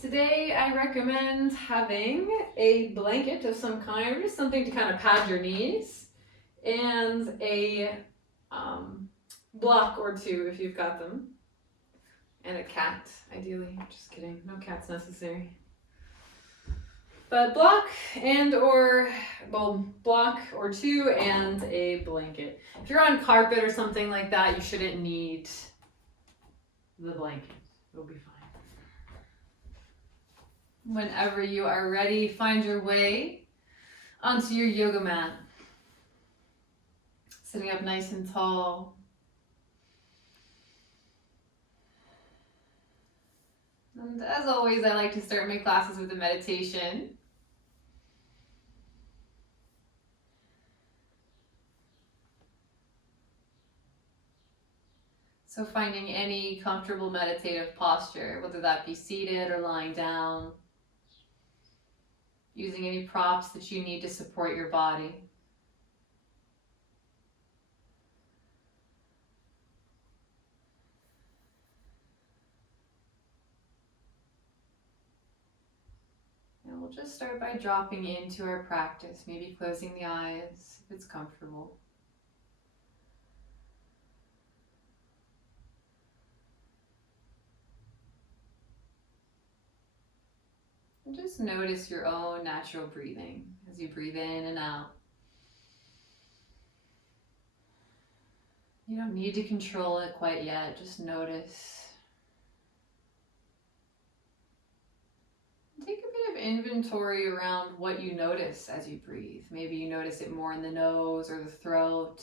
Today I recommend having a blanket of some kind, or just something to kind of pad your knees, and a block or two if you've got them, and a cat, ideally. Just kidding, no cats necessary. But block or two and a blanket. If you're on carpet or something like that, you shouldn't need the blanket. It'll be fine. Whenever you are ready, find your way onto your yoga mat. Sitting up nice and tall. And as always, I like to start my classes with a meditation. So finding any comfortable meditative posture, whether that be seated or lying down. Using any props that you need to support your body. And we'll just start by dropping into our practice, maybe closing the eyes if it's comfortable. And just notice your own natural breathing as you breathe in and out. You don't need to control it quite yet, just notice. Take a bit of inventory around what you notice as you breathe. Maybe you notice it more in the nose or the throat,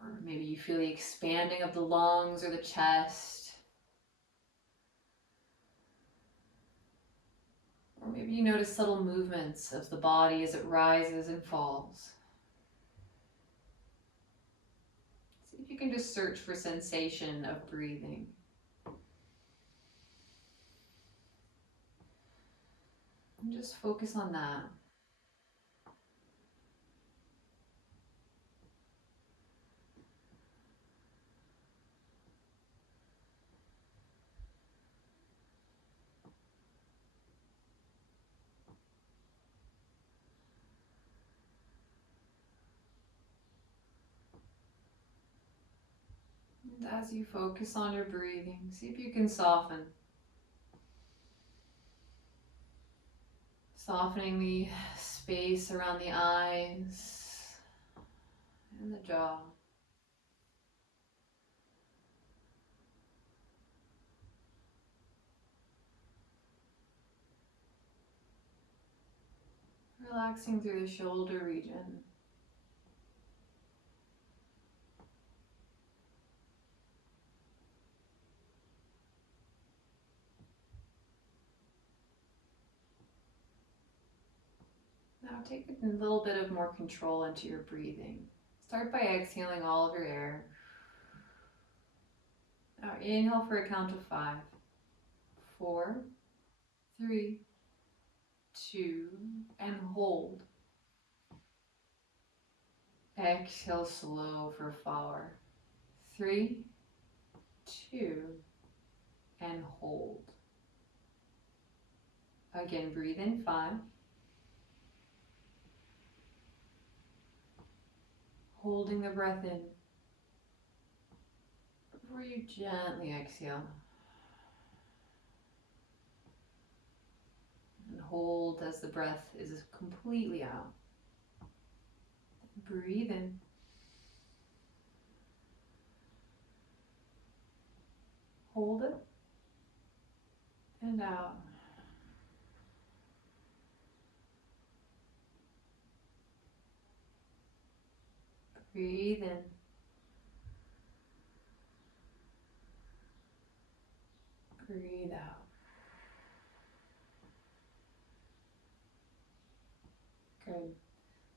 or maybe you feel the expanding of the lungs or the chest. Or maybe you notice subtle movements of the body as it rises and falls. See if you can just search for sensation of breathing. And just focus on that. And as you focus on your breathing, see if you can soften. Softening the space around the eyes and the jaw. Relaxing through the shoulder region. Now take a little bit of more control into your breathing. Start by exhaling all of your air. Now inhale for a count of 5. 4, 3, 2, and hold. Exhale slow for 4, 3, 2, and hold. Again, breathe in 5. Holding the breath in before you gently exhale. And hold as the breath is completely out. Breathe in. Hold it. And out. Breathe in. Breathe out. Good.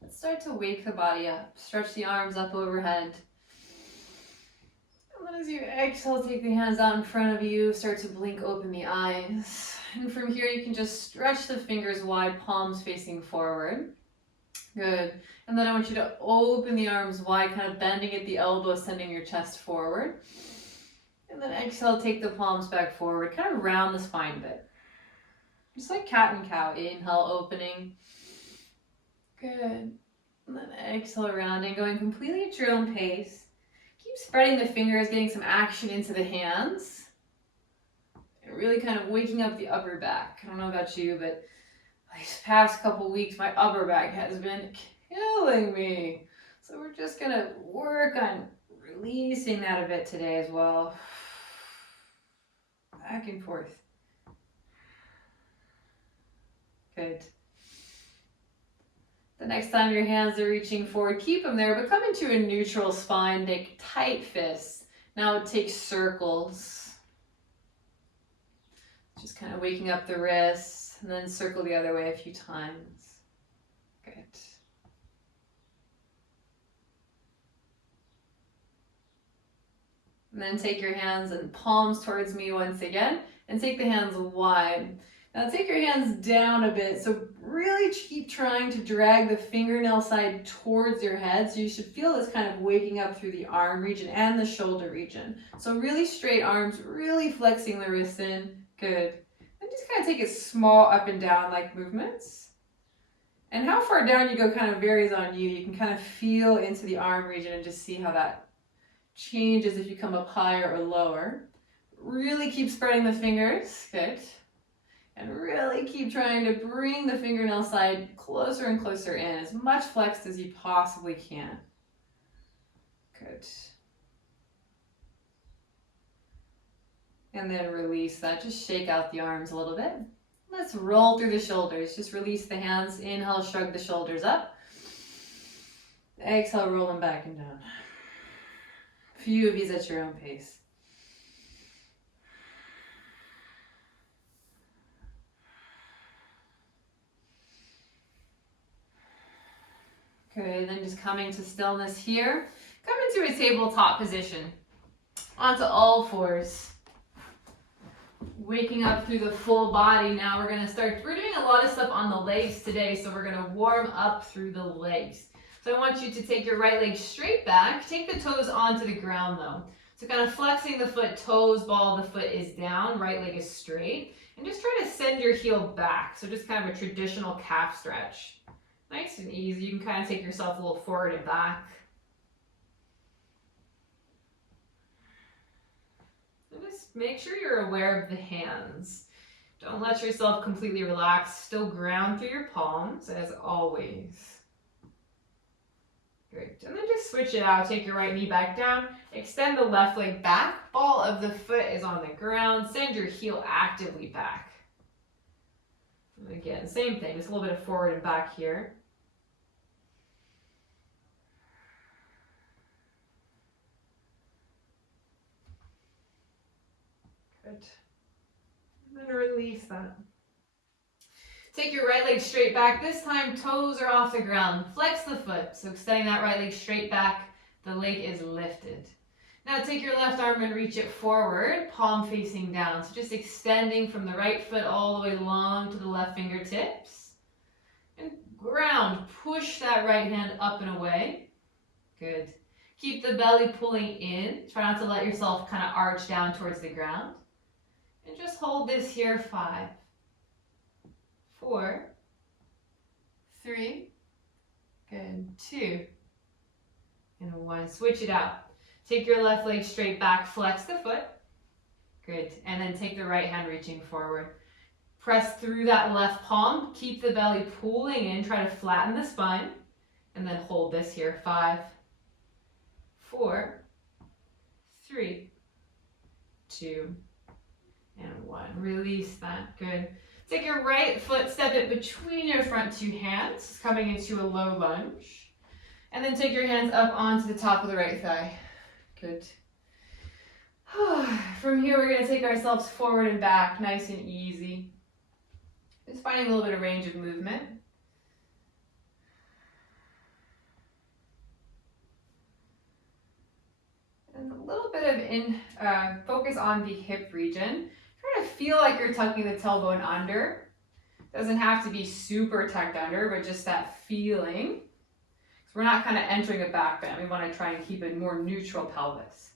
Let's start to wake the body up. Stretch the arms up overhead. And then as you exhale, take the hands out in front of you. Start to blink open the eyes. And from here, you can just stretch the fingers wide, palms facing forward. Good. And then I want you to open the arms wide, kind of bending at the elbows, sending your chest forward. And then exhale, take the palms back forward, kind of round the spine a bit. Just like cat and cow. Inhale, opening. Good. And then exhale, rounding, going completely at your own pace. Keep spreading the fingers, getting some action into the hands. And really kind of waking up the upper back. I don't know about you, but these past couple weeks, my upper back has been killing me. So we're just gonna work on releasing that a bit today as well. Back and forth. Good. The next time your hands are reaching forward, keep them there, but come into a neutral spine, make tight fists. Now take circles. Just kind of waking up the wrists, and then circle the other way a few times. Good. And then take your hands and palms towards me once again, and take the hands wide. Now take your hands down a bit, so really keep trying to drag the fingernail side towards your head, so you should feel this kind of waking up through the arm region and the shoulder region. So really straight arms, really flexing the wrists in. Good. And just kind of take it small up and down like movements. And how far down you go kind of varies on you. You can kind of feel into the arm region and just see how that changes if you come up higher or lower. Really keep spreading the fingers. Good. And really keep trying to bring the fingernail side closer and closer in, as much flexed as you possibly can. Good. And then release that. Just shake out the arms a little bit. Let's roll through the shoulders. Just release the hands. Inhale, shrug the shoulders up. Exhale, roll them back and down. A few of these at your own pace. Good, then just coming to stillness here. Come into a tabletop position. Onto all fours. Waking up through the full body. Now we're doing a lot of stuff on the legs today, so we're gonna warm up through the legs. So I want you to take your right leg straight back. Take the toes onto the ground though. So kind of flexing the foot, toes, ball of the foot is down, right leg is straight. And just try to send your heel back. So just kind of a traditional calf stretch. Nice and easy. You can kind of take yourself a little forward and back. And just make sure you're aware of the hands. Don't let yourself completely relax. Still ground through your palms as always. Great. And then just switch it out. Take your right knee back down. Extend the left leg back. Ball of the foot is on the ground. Send your heel actively back. And again, same thing. Just a little bit of forward and back here. Good. And then release that. Take your right leg straight back. This time, toes are off the ground. Flex the foot. So extending that right leg straight back. The leg is lifted. Now take your left arm and reach it forward, palm facing down. So just extending from the right foot all the way long to the left fingertips. And ground. Push that right hand up and away. Good. Keep the belly pulling in. Try not to let yourself kind of arch down towards the ground. And just hold this here. 5, 4, 3, good, 2, and 1. Switch it out. Take your left leg straight back, flex the foot. Good, and then take the right hand reaching forward. Press through that left palm, keep the belly pulling in, try to flatten the spine, and then hold this here. 5, 4, 3, 2, and 1. Release that, good. Take your right foot, step it between your front two hands, coming into a low lunge. And then take your hands up onto the top of the right thigh. Good. From here, we're going to take ourselves forward and back, nice and easy. Just finding a little bit of range of movement. And a little bit of focus on the hip region. Try to feel like you're tucking the tailbone under. Doesn't have to be super tucked under, but just that feeling. So we're not kind of entering a back bend. We want to try and keep a more neutral pelvis.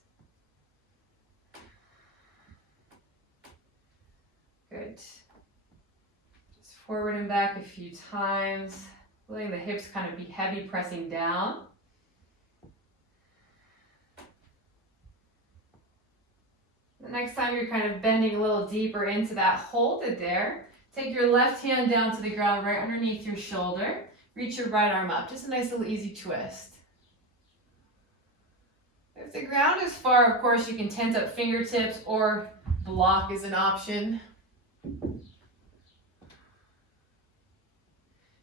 Good. Forward and back a few times, letting the hips kind of be heavy, pressing down. The next time you're kind of bending a little deeper into that, hold it there. Take your left hand down to the ground right underneath your shoulder. Reach your right arm up. Just a nice little easy twist. If the ground is far, of course, you can tent up fingertips or block is an option.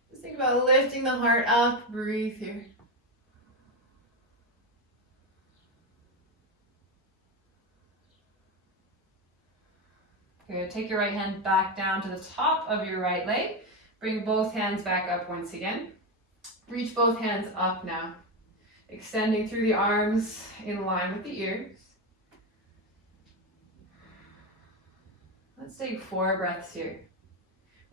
Just think about lifting the heart up. Breathe here. Good. Take your right hand back down to the top of your right leg. Bring both hands back up once again. Reach both hands up now. Extending through the arms in line with the ears. Let's take 4 breaths here.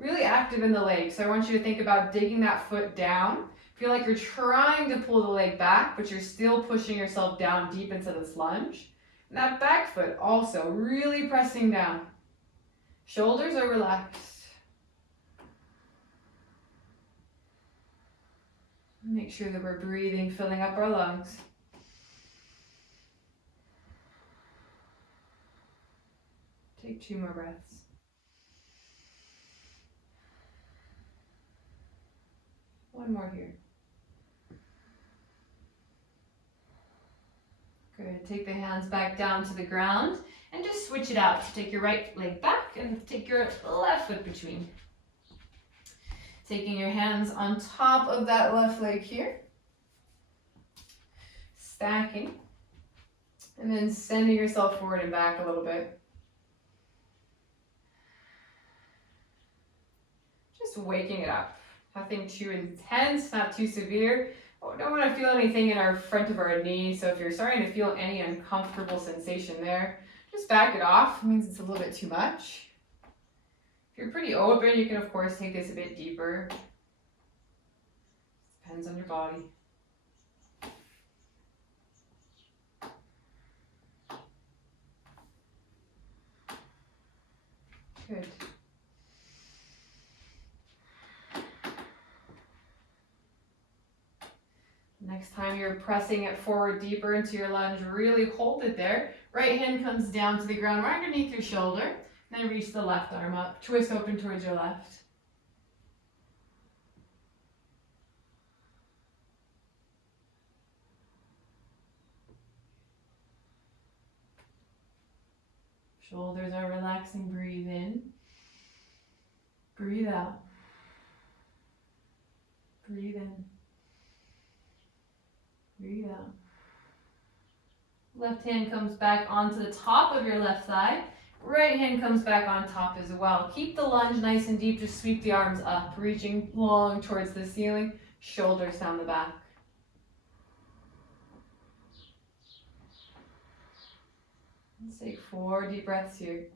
Really active in the leg. So I want you to think about digging that foot down. Feel like you're trying to pull the leg back, but you're still pushing yourself down deep into this lunge. And that back foot also really pressing down. Shoulders are relaxed. Make sure that we're breathing, filling up our lungs. Take 2 more breaths. One more here. Good. Take the hands back down to the ground and just switch it out. Take your right leg back and take your left foot between. Taking your hands on top of that left leg here. Stacking. And then sending yourself forward and back a little bit. Just waking it up. Nothing too intense, not too severe. Oh, don't want to feel anything in our front of our knee. So if you're starting to feel any uncomfortable sensation there, just back it off. It means it's a little bit too much. If you're pretty open, you can of course take this a bit deeper. Depends on your body. Good. Next time you're pressing it forward deeper into your lunge, really hold it there. Right hand comes down to the ground right underneath your shoulder. Then reach the left arm up. Twist open towards your left. Shoulders are relaxing. Breathe in. Breathe out. Breathe in. Breathe out. Left hand comes back onto the top of your left thigh. Right hand comes back on top as well. Keep the lunge nice and deep. Just sweep the arms up, reaching long towards the ceiling. Shoulders down the back. Let's take 4 deep breaths here.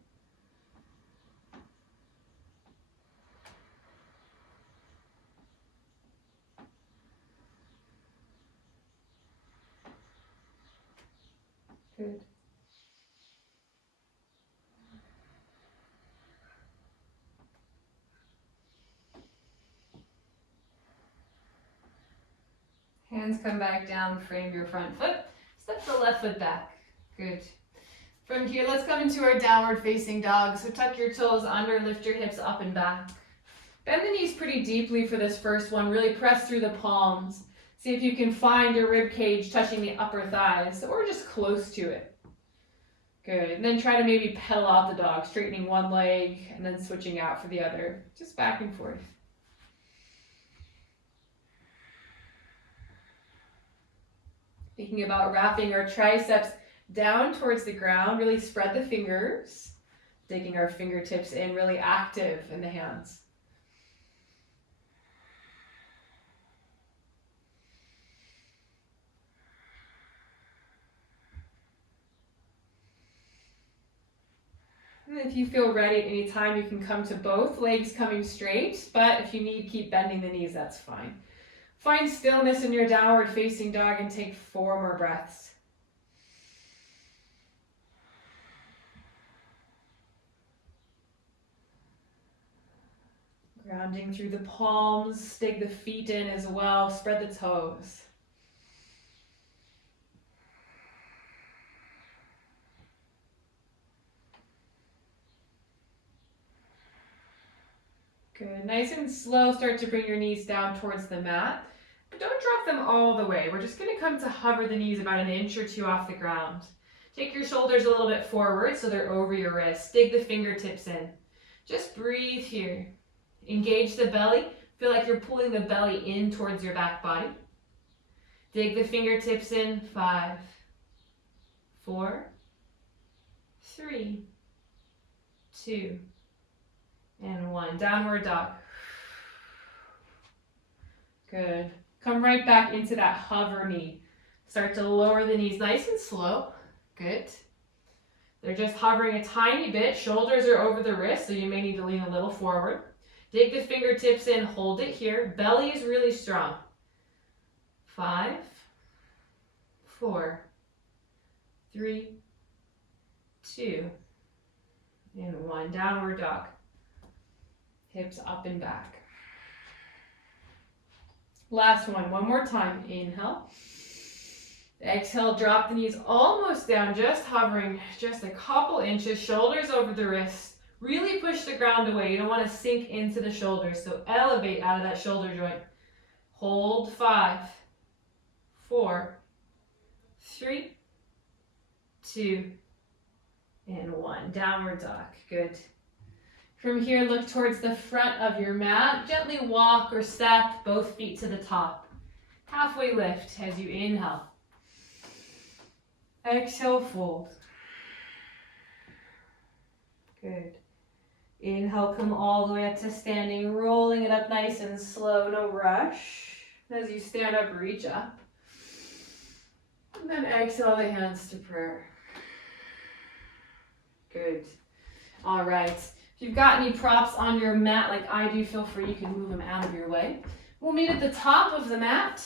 Good. Hands come back down, frame your front foot. Step the left foot back. Good. From here, let's come into our downward facing dog. So tuck your toes under, lift your hips up and back. Bend the knees pretty deeply for this first one. Really press through the palms. See if you can find your rib cage touching the upper thighs or just close to it. Good. And then try to maybe pedal out the dog, straightening one leg and then switching out for the other. Just back and forth. Thinking about wrapping our triceps down towards the ground, really spread the fingers, digging our fingertips in, really active in the hands. And if you feel ready at any time, you can come to both legs coming straight, but if you need, keep bending the knees, that's fine. Find stillness in your downward facing dog and take 4 more breaths. Grounding through the palms, dig the feet in as well, spread the toes. Good, nice and slow, start to bring your knees down towards the mat. But don't drop them all the way. We're just gonna come to hover the knees about an inch or two off the ground. Take your shoulders a little bit forward so they're over your wrists. Dig the fingertips in. Just breathe here. Engage the belly. Feel like you're pulling the belly in towards your back body. Dig the fingertips in. 5, 4, 3, 2, and 1. Downward dog. Good. Come right back into that hover knee. Start to lower the knees nice and slow. Good. They're just hovering a tiny bit. Shoulders are over the wrists, so you may need to lean a little forward. Dig the fingertips in, hold it here. Belly is really strong. 5, 4, 3, 2, and 1. Downward dog. Hips up and back. Last one more time. Inhale. Exhale, drop the knees almost down, just hovering just a couple inches, shoulders over the wrists. Really push the ground away. You don't want to sink into the shoulders, so elevate out of that shoulder joint. Hold. 5, 4, 3, 2, and 1. Downward dog. Good. From here, look towards the front of your mat. Gently walk or step both feet to the top. Halfway lift as you inhale. Exhale, fold. Good. Inhale, come all the way up to standing, rolling it up nice and slow, no rush. As you stand up, reach up. And then exhale the hands to prayer. Good. All right. If you've got any props on your mat like I do, feel free, you can move them out of your way. We'll meet at the top of the mat.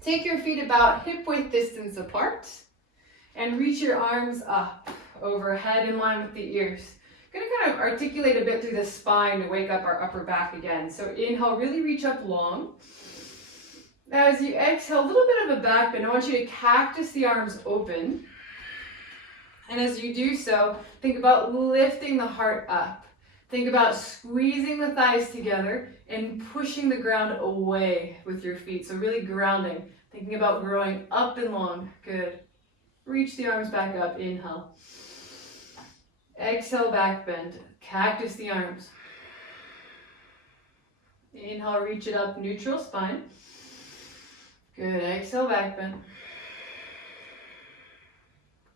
Take your feet about hip width distance apart and reach your arms up overhead in line with the ears. Gonna kind of articulate a bit through the spine to wake up our upper back again. So inhale, really reach up long. Now as you exhale, a little bit of a back bend. I want you to cactus the arms open. And as you do so, think about lifting the heart up. Think about squeezing the thighs together and pushing the ground away with your feet. So really grounding. Thinking about growing up and long. Good. Reach the arms back up. Inhale. Exhale, back bend. Cactus the arms. Inhale, reach it up, neutral spine. Good. Exhale, back bend.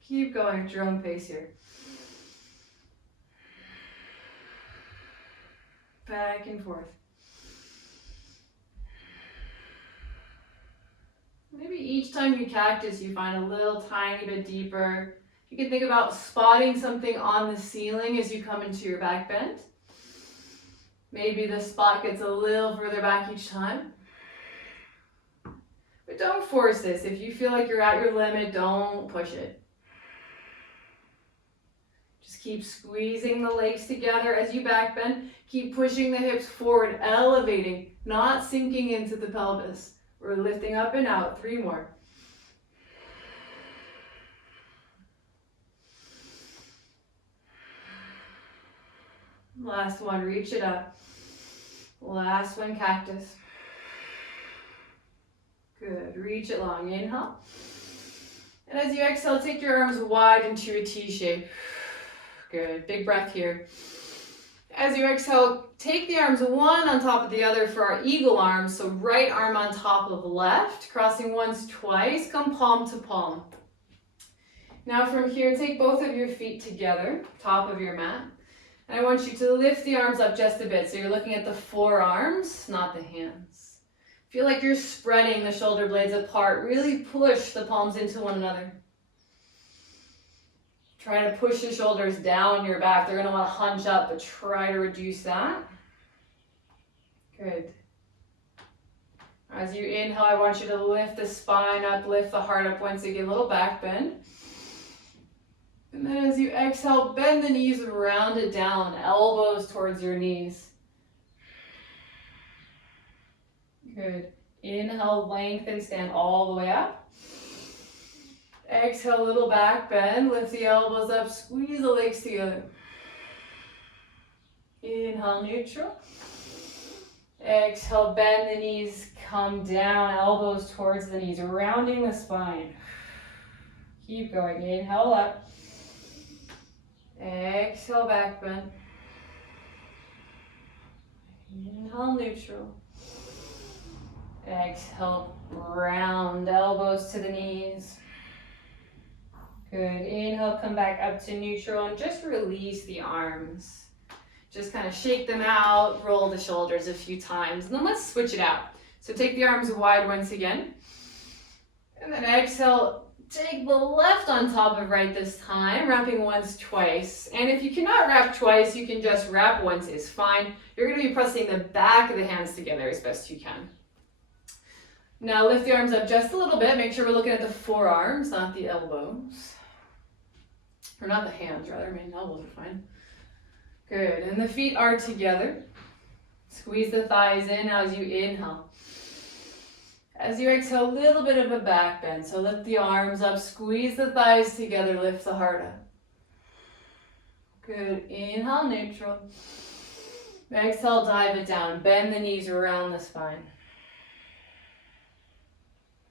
Keep going at your own pace here. Back and forth. Maybe each time you cactus, you find a little tiny bit deeper. You can think about spotting something on the ceiling as you come into your back bend. Maybe the spot gets a little further back each time. But don't force this. If you feel like you're at your limit, don't push it. Just keep squeezing the legs together as you back bend. Keep pushing the hips forward, elevating, not sinking into the pelvis. We're lifting up and out. 3 more. Last one, reach it up. Last one, cactus. Good, reach it long. Inhale. And as you exhale, take your arms wide into a T shape. Good, big breath here. As you exhale, take the arms one on top of the other for our eagle arms. So right arm on top of left, crossing once, twice, come palm to palm. Now from here, take both of your feet together, top of your mat. And I want you to lift the arms up just a bit. So you're looking at the forearms, not the hands. Feel like you're spreading the shoulder blades apart. Really push the palms into one another. Try to push the shoulders down your back. They're going to want to hunch up, but try to reduce that. Good. As you inhale, I want you to lift the spine up, lift the heart up once again, little back bend. And then as you exhale, bend the knees, round it down, elbows towards your knees. Good. Inhale, lengthen, stand all the way up. Exhale, little back bend. Lift the elbows up, squeeze the legs together. Inhale, neutral. Exhale, bend the knees, come down, elbows towards the knees, rounding the spine. Keep going. Inhale up. Exhale, back bend. Inhale, neutral. Exhale, round elbows to the knees. Good. Inhale, come back up to neutral and just release the arms. Just kind of shake them out, roll the shoulders a few times, and then let's switch it out. So take the arms wide once again. And then exhale, take the left on top of right this time, wrapping once, twice. And if you cannot wrap twice, you can just wrap once is fine. You're going to be pressing the back of the hands together as best you can. Now lift the arms up just a little bit. Make sure we're looking at the forearms, not the elbows. Or not the hands, rather. I mean, elbows are fine. Good. And the feet are together. Squeeze the thighs in as you inhale. As you exhale, a little bit of a back bend. So lift the arms up, squeeze the thighs together, lift the heart up. Good. Inhale, neutral. Exhale, dive it down. Bend the knees around the spine.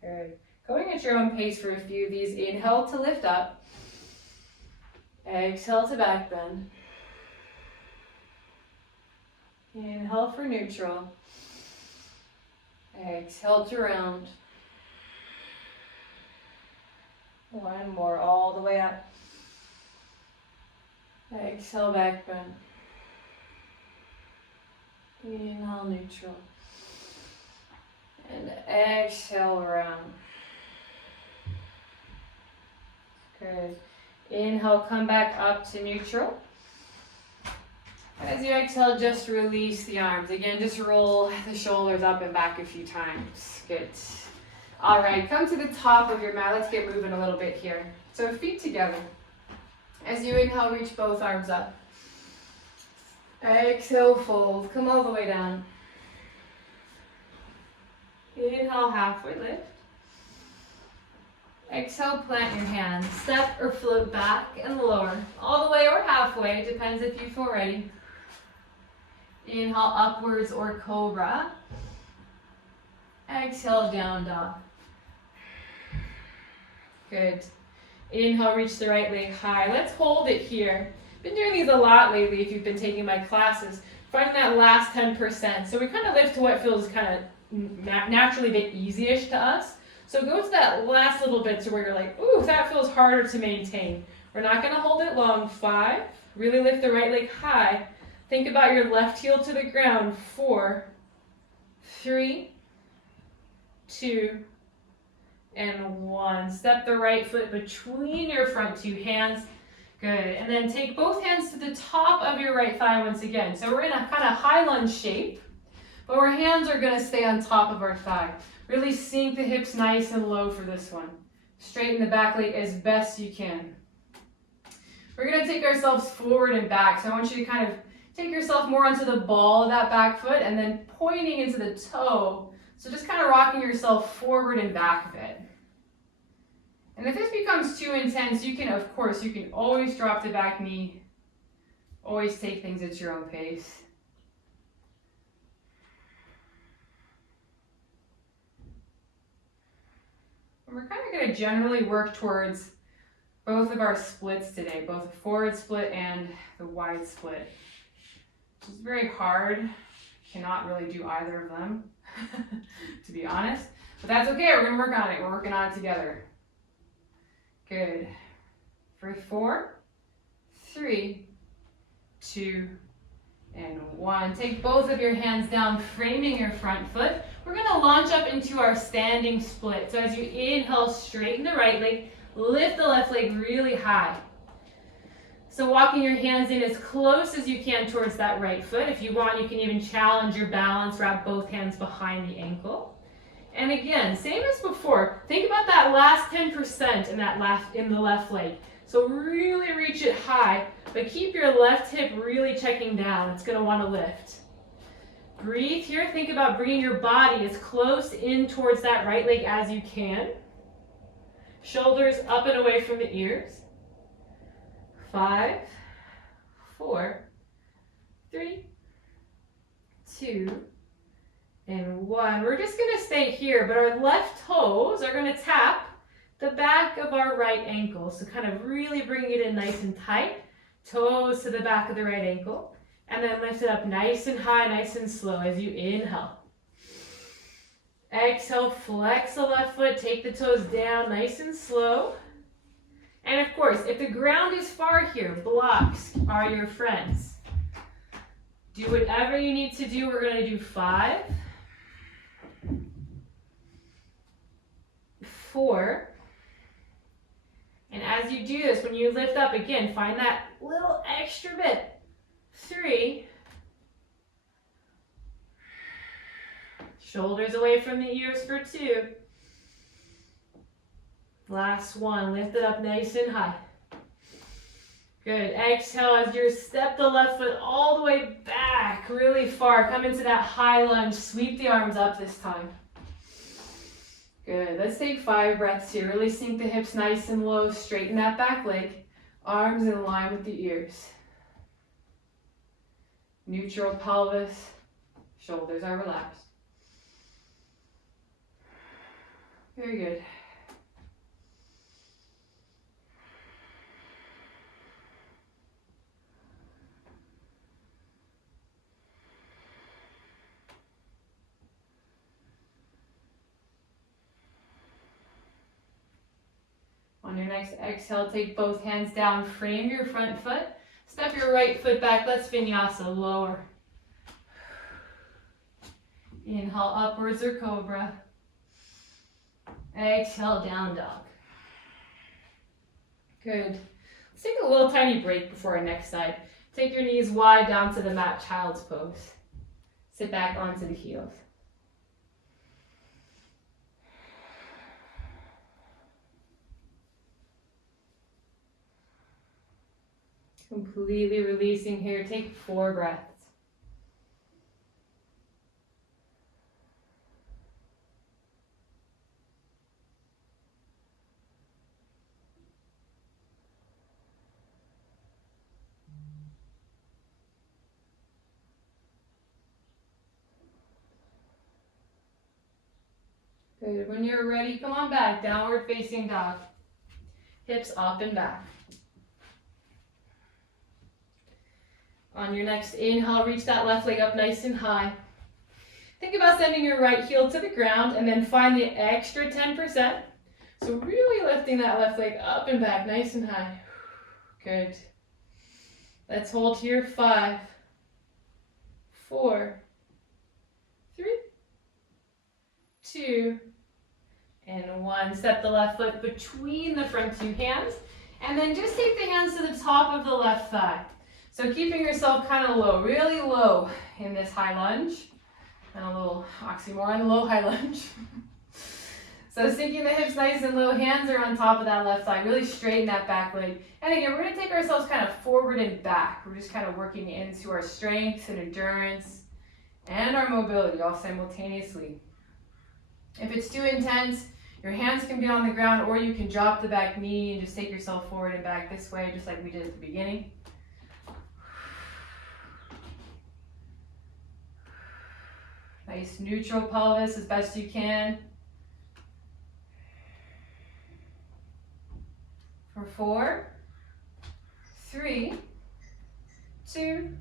Good. Going at your own pace for a few of these. Inhale to lift up. Exhale to back bend. Inhale for neutral. Exhale to round. One more, all the way up. Exhale, back bend. Inhale, neutral. And exhale, round. Good. Inhale, come back up to neutral. As you exhale, just release the arms. Again, just roll the shoulders up and back a few times. Good. All right, come to the top of your mat. Let's get moving a little bit here. So feet together. As you inhale, reach both arms up. Exhale, fold. Come all the way down. Inhale, halfway lift. Exhale, plant your hands. Step or float back and lower. All the way or halfway, depends if you feel ready. Inhale, upwards or cobra. Exhale, down dog. Good. Inhale, reach the right leg high. Let's hold it here. Been doing these a lot lately if you've been taking my classes. Finding that last 10%. So we kind of lift to what feels kind of naturally a bit easy-ish to us. So go to that last little bit to where you're like, ooh, that feels harder to maintain. We're not going to hold it long. 5. Really lift the right leg high. Think about your left heel to the ground. 4, 3, 2, and 1. Step the right foot between your front two hands. Good. And then take both hands to the top of your right thigh once again. So we're in a kind of high lunge shape, but our hands are going to stay on top of our thigh. Really sink the hips nice and low for this one. Straighten the back leg as best you can. We're going to take ourselves forward and back. So I want you to kind of take yourself more onto the ball of that back foot and then pointing into the toe. So just kind of rocking yourself forward and back a bit. And if this becomes too intense, you can, of course, you can always drop the back knee. Always take things at your own pace. And we're kind of going to generally work towards both of our splits today, both the forward split and the wide split. Which is very hard. Cannot really do either of them, to be honest. But that's okay, we're going to work on it. We're working on it together. Good. For 4, 3, 2, and 1. Take both of your hands down, framing your front foot. We're going to launch up into our standing split. So as you inhale, straighten the right leg, lift the left leg really high. So walking your hands in as close as you can towards that right foot. If you want, you can even challenge your balance, wrap both hands behind the ankle. And again, same as before, think about that last 10% in the left leg. So really reach it high, but keep your left hip really checking down. It's going to want to lift. Breathe here. Think about bringing your body as close in towards that right leg as you can. Shoulders up and away from the ears. 5, 4, 3, 2, and 1. We're just going to stay here, but our left toes are going to tap the back of our right ankle. So kind of really bring it in nice and tight. Toes to the back of the right ankle. And then lift it up nice and high, nice and slow as you inhale. Exhale, flex the left foot, take the toes down nice and slow. And of course, if the ground is far here, blocks are your friends. Do whatever you need to do. We're going to do 5, 4. And as you do this, when you lift up again, find that little extra bit. 3. Shoulders away from the ears for 2. Last 1. Lift it up nice and high. Good. Exhale as you step the left foot all the way back, really far. Come into that high lunge. Sweep the arms up this time. Good. Let's take 5 breaths here. Really sink the hips nice and low. Straighten that back leg. Arms in line with the ears. Neutral pelvis. Shoulders are relaxed. Very good. On your next exhale, take both hands down, frame your front foot. Step your right foot back. Let's vinyasa, lower. Inhale, upwards or cobra. Exhale, down dog. Good. Let's take a little tiny break before our next side. Take your knees wide down to the mat, child's pose. Sit back onto the heels. Completely releasing here. Take 4 breaths. Good. When you're ready, come on back. Downward facing dog. Hips up and back. On your next inhale, reach that left leg up nice and high. Think about sending your right heel to the ground and then find the extra 10%. So really lifting that left leg up and back nice and high. Good. Let's hold here. 5, 4, 3, 2, and 1. Step the left foot between the front 2 hands. And then just take the hands to the top of the left thigh. So keeping yourself kind of low, really low in this high lunge. And a little oxymoron, low high lunge. So sinking the hips nice and low, hands are on top of that left thigh. Really straighten that back leg. And again, we're going to take ourselves kind of forward and back. We're just kind of working into our strength and endurance and our mobility all simultaneously. If it's too intense, your hands can be on the ground, or you can drop the back knee and just take yourself forward and back this way, just like we did at the beginning. Nice neutral pelvis as best you can. For 4, 3, 2,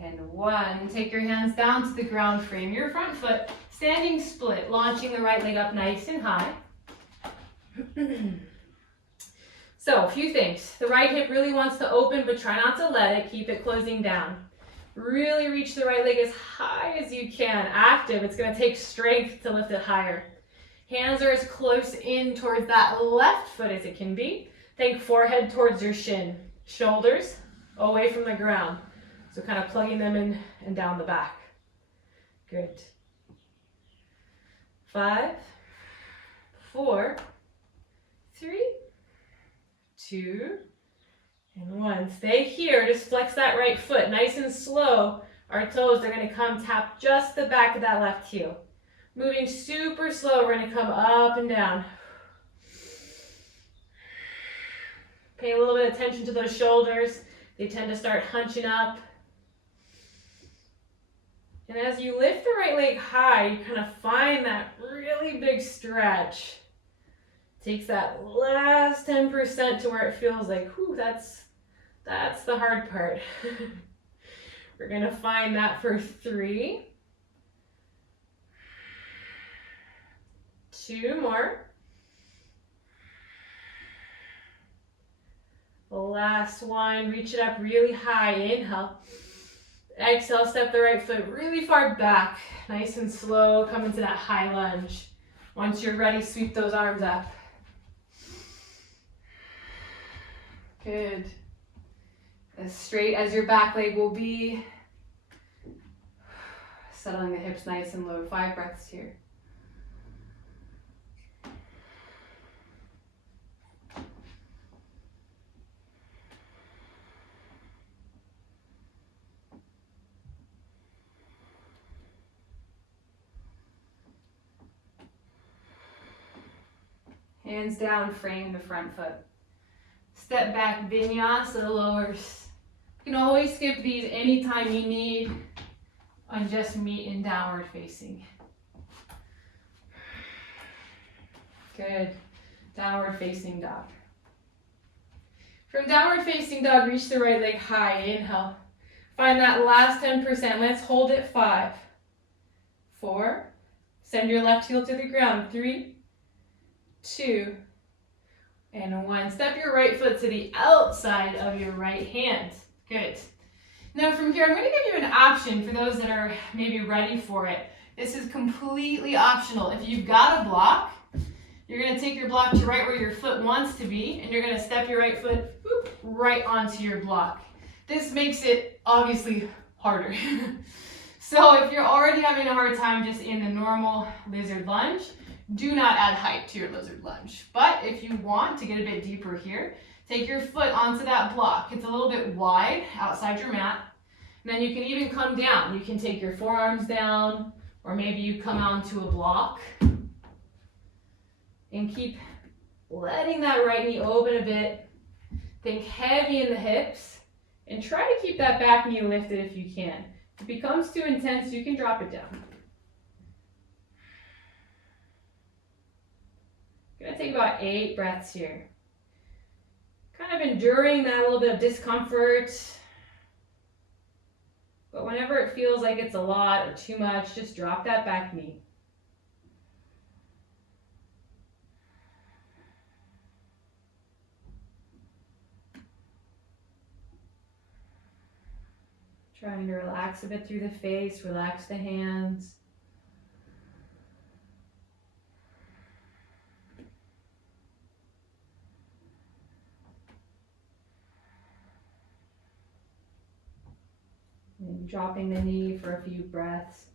and 1. Take your hands down to the ground, frame your front foot, standing split, launching the right leg up nice and high. So, a few things. The right hip really wants to open, but try not to let it. Keep it closing down. Really reach the right leg as high as you can. Active. It's going to take strength to lift it higher. Hands are as close in towards that left foot as it can be. Think forehead towards your shin. Shoulders away from the ground. So kind of plugging them in and down the back. Good. 5, 4, 3, 2, and 1. Stay here. Just flex that right foot nice and slow. Our toes are going to come tap just the back of that left heel. Moving super slow, we're going to come up and down. Pay a little bit of attention to those shoulders. They tend to start hunching up. And as you lift the right leg high, you kind of find that really big stretch. Takes that last 10% to where it feels like, whew, that's the hard part. We're going to find that for 3. 2 more. The last one, reach it up really high, inhale. Exhale, step the right foot really far back, nice and slow, come into that high lunge. Once you're ready, sweep those arms up. Good. As straight as your back leg will be. Settling the hips nice and low, 5 breaths here. Hands down, frame the front foot. Step back, vinyasa lowers. You can always skip these anytime you need and just meet in downward facing. Good. Downward facing dog. From downward facing dog, reach the right leg high, inhale. Find that last 10%. Let's hold it. 5, 4, send your left heel to the ground. 3, 2, and 1. Step your right foot to the outside of your right hand. Good. Now from here, I'm going to give you an option for those that are maybe ready for it. This is completely optional. If you've got a block, you're going to take your block to right where your foot wants to be, and you're going to step your right foot right onto your block. This makes it obviously harder. So if you're already having a hard time just in the normal lizard lunge, do not add height to your lizard lunge. But if you want to get a bit deeper here, take your foot onto that block. It's a little bit wide outside your mat. And then you can even come down. You can take your forearms down, or maybe you come onto a block. And keep letting that right knee open a bit. Think heavy in the hips. And try to keep that back knee lifted if you can. If it becomes too intense, you can drop it down. Gonna take about 8 breaths here. Kind of enduring that little bit of discomfort. But whenever it feels like it's a lot or too much, just drop that back knee. Trying to relax a bit through the face, relax the hands. And dropping the knee for a few breaths.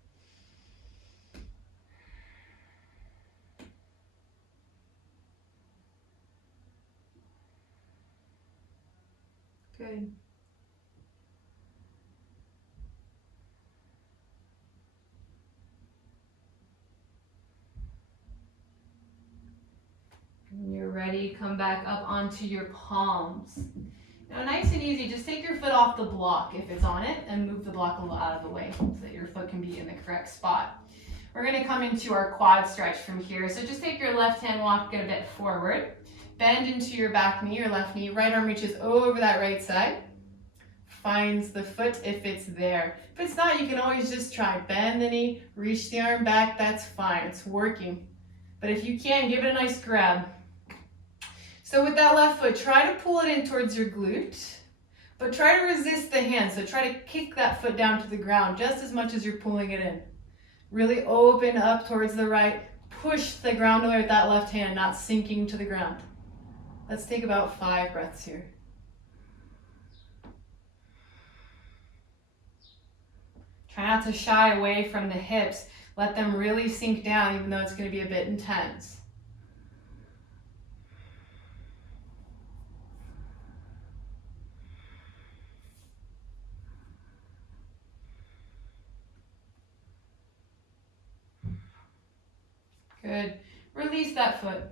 Good. When you're ready, come back up onto your palms. Now nice and easy, just take your foot off the block if it's on it and move the block a little out of the way so that your foot can be in the correct spot. We're going to come into our quad stretch from here. So just take your left hand, walk it a bit forward. Bend into your back knee, your left knee. Right arm reaches over that right side. Finds the foot if it's there. If it's not, you can always just try. Bend the knee, reach the arm back. That's fine. It's working. But if you can, give it a nice grab. So with that left foot, try to pull it in towards your glute, but try to resist the hand. So try to kick that foot down to the ground just as much as you're pulling it in. Really open up towards the right. Push the ground away with that left hand, not sinking to the ground. Let's take about 5 breaths here. Try not to shy away from the hips. Let them really sink down, even though it's going to be a bit intense. Good. Release that foot.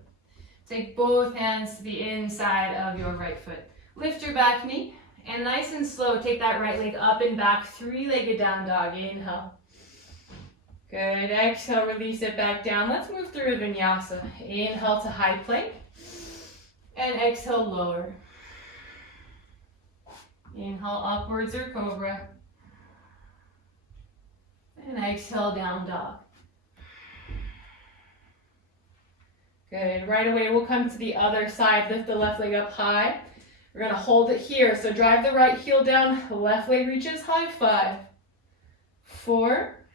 Take both hands to the inside of your right foot. Lift your back knee, and nice and slow, take that right leg up and back, three-legged down dog. Inhale. Good. Exhale, release it back down. Let's move through a vinyasa. Inhale to high plank, and exhale, lower. Inhale, upwards or cobra. And exhale, down dog. Good. Right away, we'll come to the other side. Lift the left leg up high. We're going to hold it here. So drive the right heel down. The left leg reaches high. 5, 4,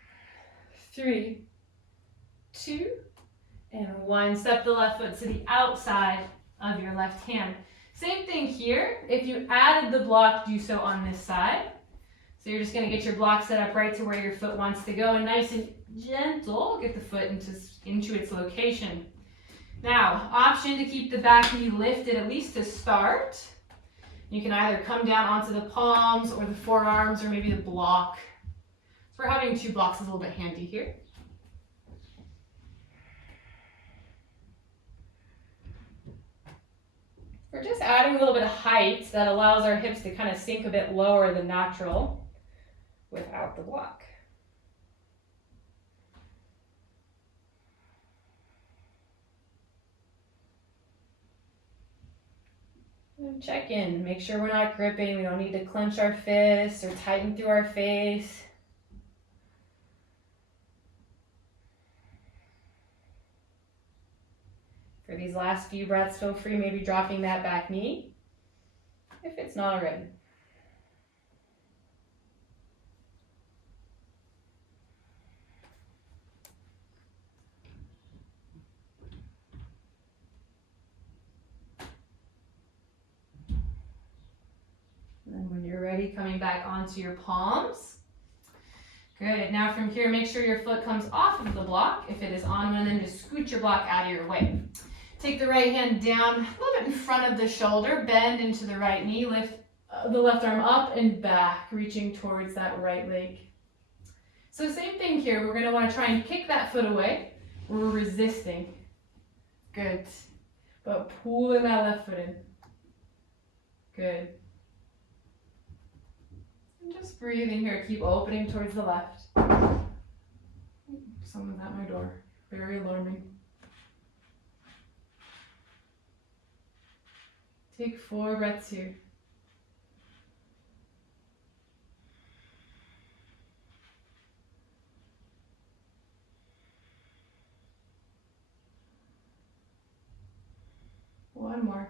3, 2, and 1. Step the left foot to the outside of your left hand. Same thing here. If you added the block, do so on this side. So you're just going to get your block set up right to where your foot wants to go, and nice and gentle, get the foot into its location. Now, option to keep the back knee lifted, at least to start. You can either come down onto the palms or the forearms or maybe the block. So we're having 2 blocks is a little bit handy here. We're just adding a little bit of height that allows our hips to kind of sink a bit lower than natural without the block. And check in, make sure we're not gripping. We don't need to clench our fists or tighten through our face. For these last few breaths, feel free maybe dropping that back knee if it's not already. And when you're ready, coming back onto your palms. Good. Now from here, make sure your foot comes off of the block. If it is on one, then just scoot your block out of your way. Take the right hand down a little bit in front of the shoulder, bend into the right knee, lift the left arm up and back, reaching towards that right leg. So same thing here. We're going to want to try and kick that foot away. We're resisting. Good. But pulling that left foot in. Good. Just breathing here, keep opening towards the left. Someone's at my door, very alarming. Take 4 breaths here. One more.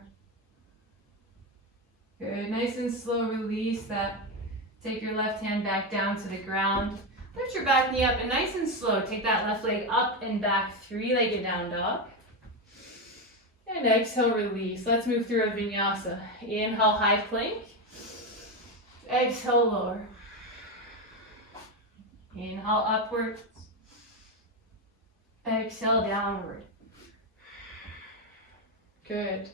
Good, nice and slow, release that. Take your left hand back down to the ground. Lift your back knee up and nice and slow. Take that left leg up and back, 3-legged down dog. And exhale, release. Let's move through a vinyasa. Inhale, high plank. Exhale, lower. Inhale, upwards. Exhale, downward. Good.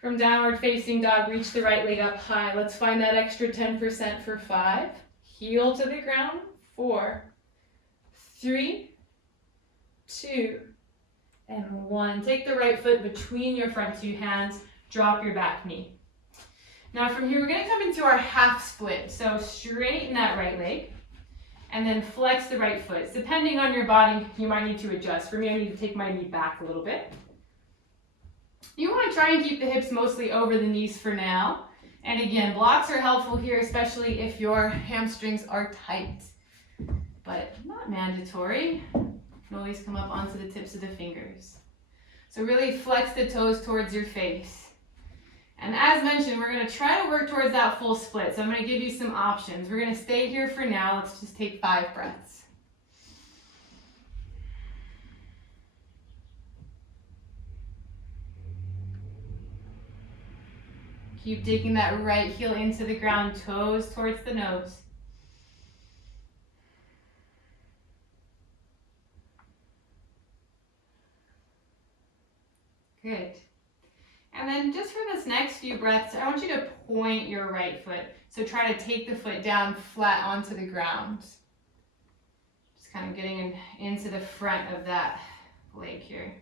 From downward facing dog, reach the right leg up high. Let's find that extra 10% for 5. Heel to the ground. 4, 3, 2, and 1. Take the right foot between your front 2 hands. Drop your back knee. Now from here, we're going to come into our half split. So straighten that right leg and then flex the right foot. Depending on your body, you might need to adjust. For me, I need to take my knee back a little bit. You want to try and keep the hips mostly over the knees for now. And again, blocks are helpful here, especially if your hamstrings are tight, but not mandatory. You can always come up onto the tips of the fingers. So really flex the toes towards your face. And as mentioned, we're going to try to work towards that full split. So I'm going to give you some options. We're going to stay here for now. Let's just take 5 breaths. Keep digging that right heel into the ground, toes towards the nose. Good. And then just for this next few breaths, I want you to point your right foot. So try to take the foot down flat onto the ground. Just kind of getting into the front of that leg here.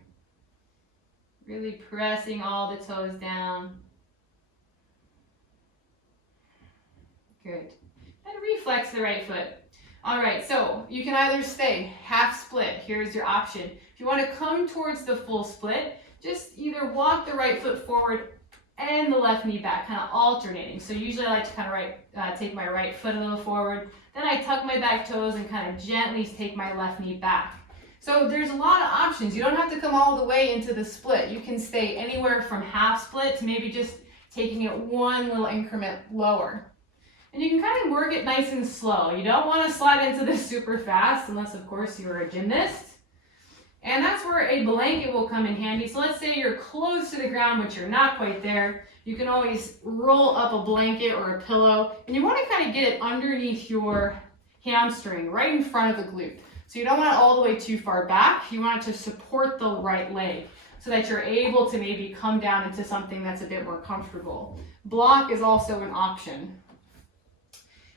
Really pressing all the toes down. Good. And reflex the right foot. All right, so you can either stay half split. Here's your option. If you want to come towards the full split, just either walk the right foot forward and the left knee back, kind of alternating. So usually I like to kind of take my right foot a little forward, then I tuck my back toes and kind of gently take my left knee back. So there's a lot of options. You don't have to come all the way into the split. You can stay anywhere from half split to maybe just taking it one little increment lower. And you can kind of work it nice and slow. You don't want to slide into this super fast unless, of course, you're a gymnast. And that's where a blanket will come in handy. So let's say you're close to the ground, but you're not quite there. You can always roll up a blanket or a pillow, and you want to kind of get it underneath your hamstring, right in front of the glute. So you don't want it all the way too far back. You want it to support the right leg so that you're able to maybe come down into something that's a bit more comfortable. Block is also an option.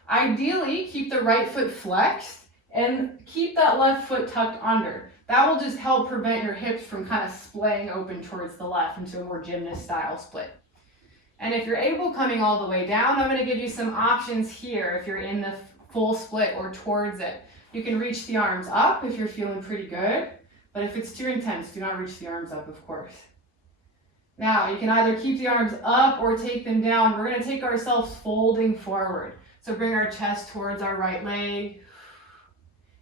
Ideally, keep the right foot flexed and keep that left foot tucked under. That will just help prevent your hips from kind of splaying open towards the left into a more gymnast style split. And if you're able, coming all the way down, I'm going to give you some options here if you're in the full split or towards it. You can reach the arms up if you're feeling pretty good, but if it's too intense, do not reach the arms up, of course. Now, you can either keep the arms up or take them down. We're going to take ourselves folding forward. So bring our chest towards our right leg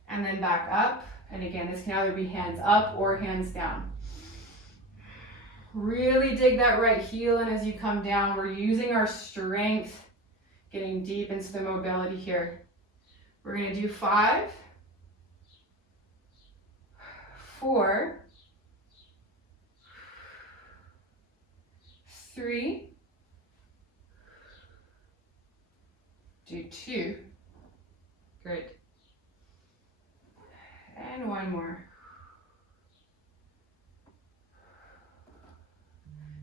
and then back up. And again, this can either be hands up or hands down. Really dig that right heel in as you come down. We're using our strength, getting deep into the mobility here. We're going to do 5, 4, 3, do 2. Great. And one more.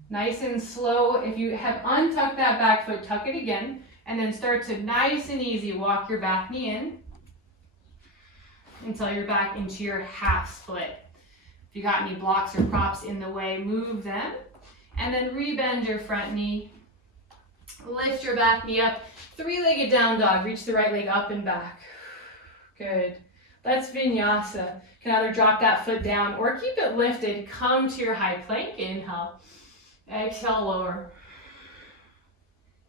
Nice and slow. If you have untucked that back foot, tuck it again, and then start to nice and easy walk your back knee in until you're back into your half split. If you got any blocks or props in the way, move them, and then rebend your front knee. Lift your back knee up, 3-legged down dog. Reach the right leg up and back. Good. Let's vinyasa. You can either drop that foot down or keep it lifted. Come to your high plank. Inhale. Exhale, lower.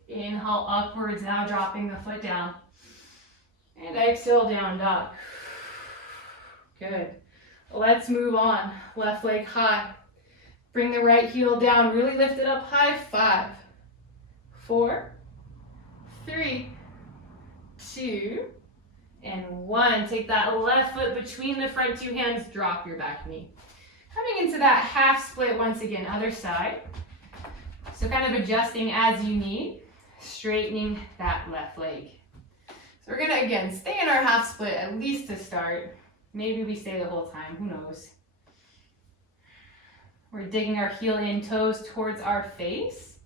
Inhale, upwards. Now dropping the foot down. And exhale, down dog. Good. Let's move on. Left leg high. Bring the right heel down. Really lift it up high. 5, 4, 3, 2, and 1. Take that left foot between the front 2 hands. Drop your back knee. Coming into that half split once again, other side. So kind of adjusting as you need, straightening that left leg. So we're gonna, again, stay in our half split at least to start. Maybe we stay the whole time, who knows. We're digging our heel in, toes towards our face.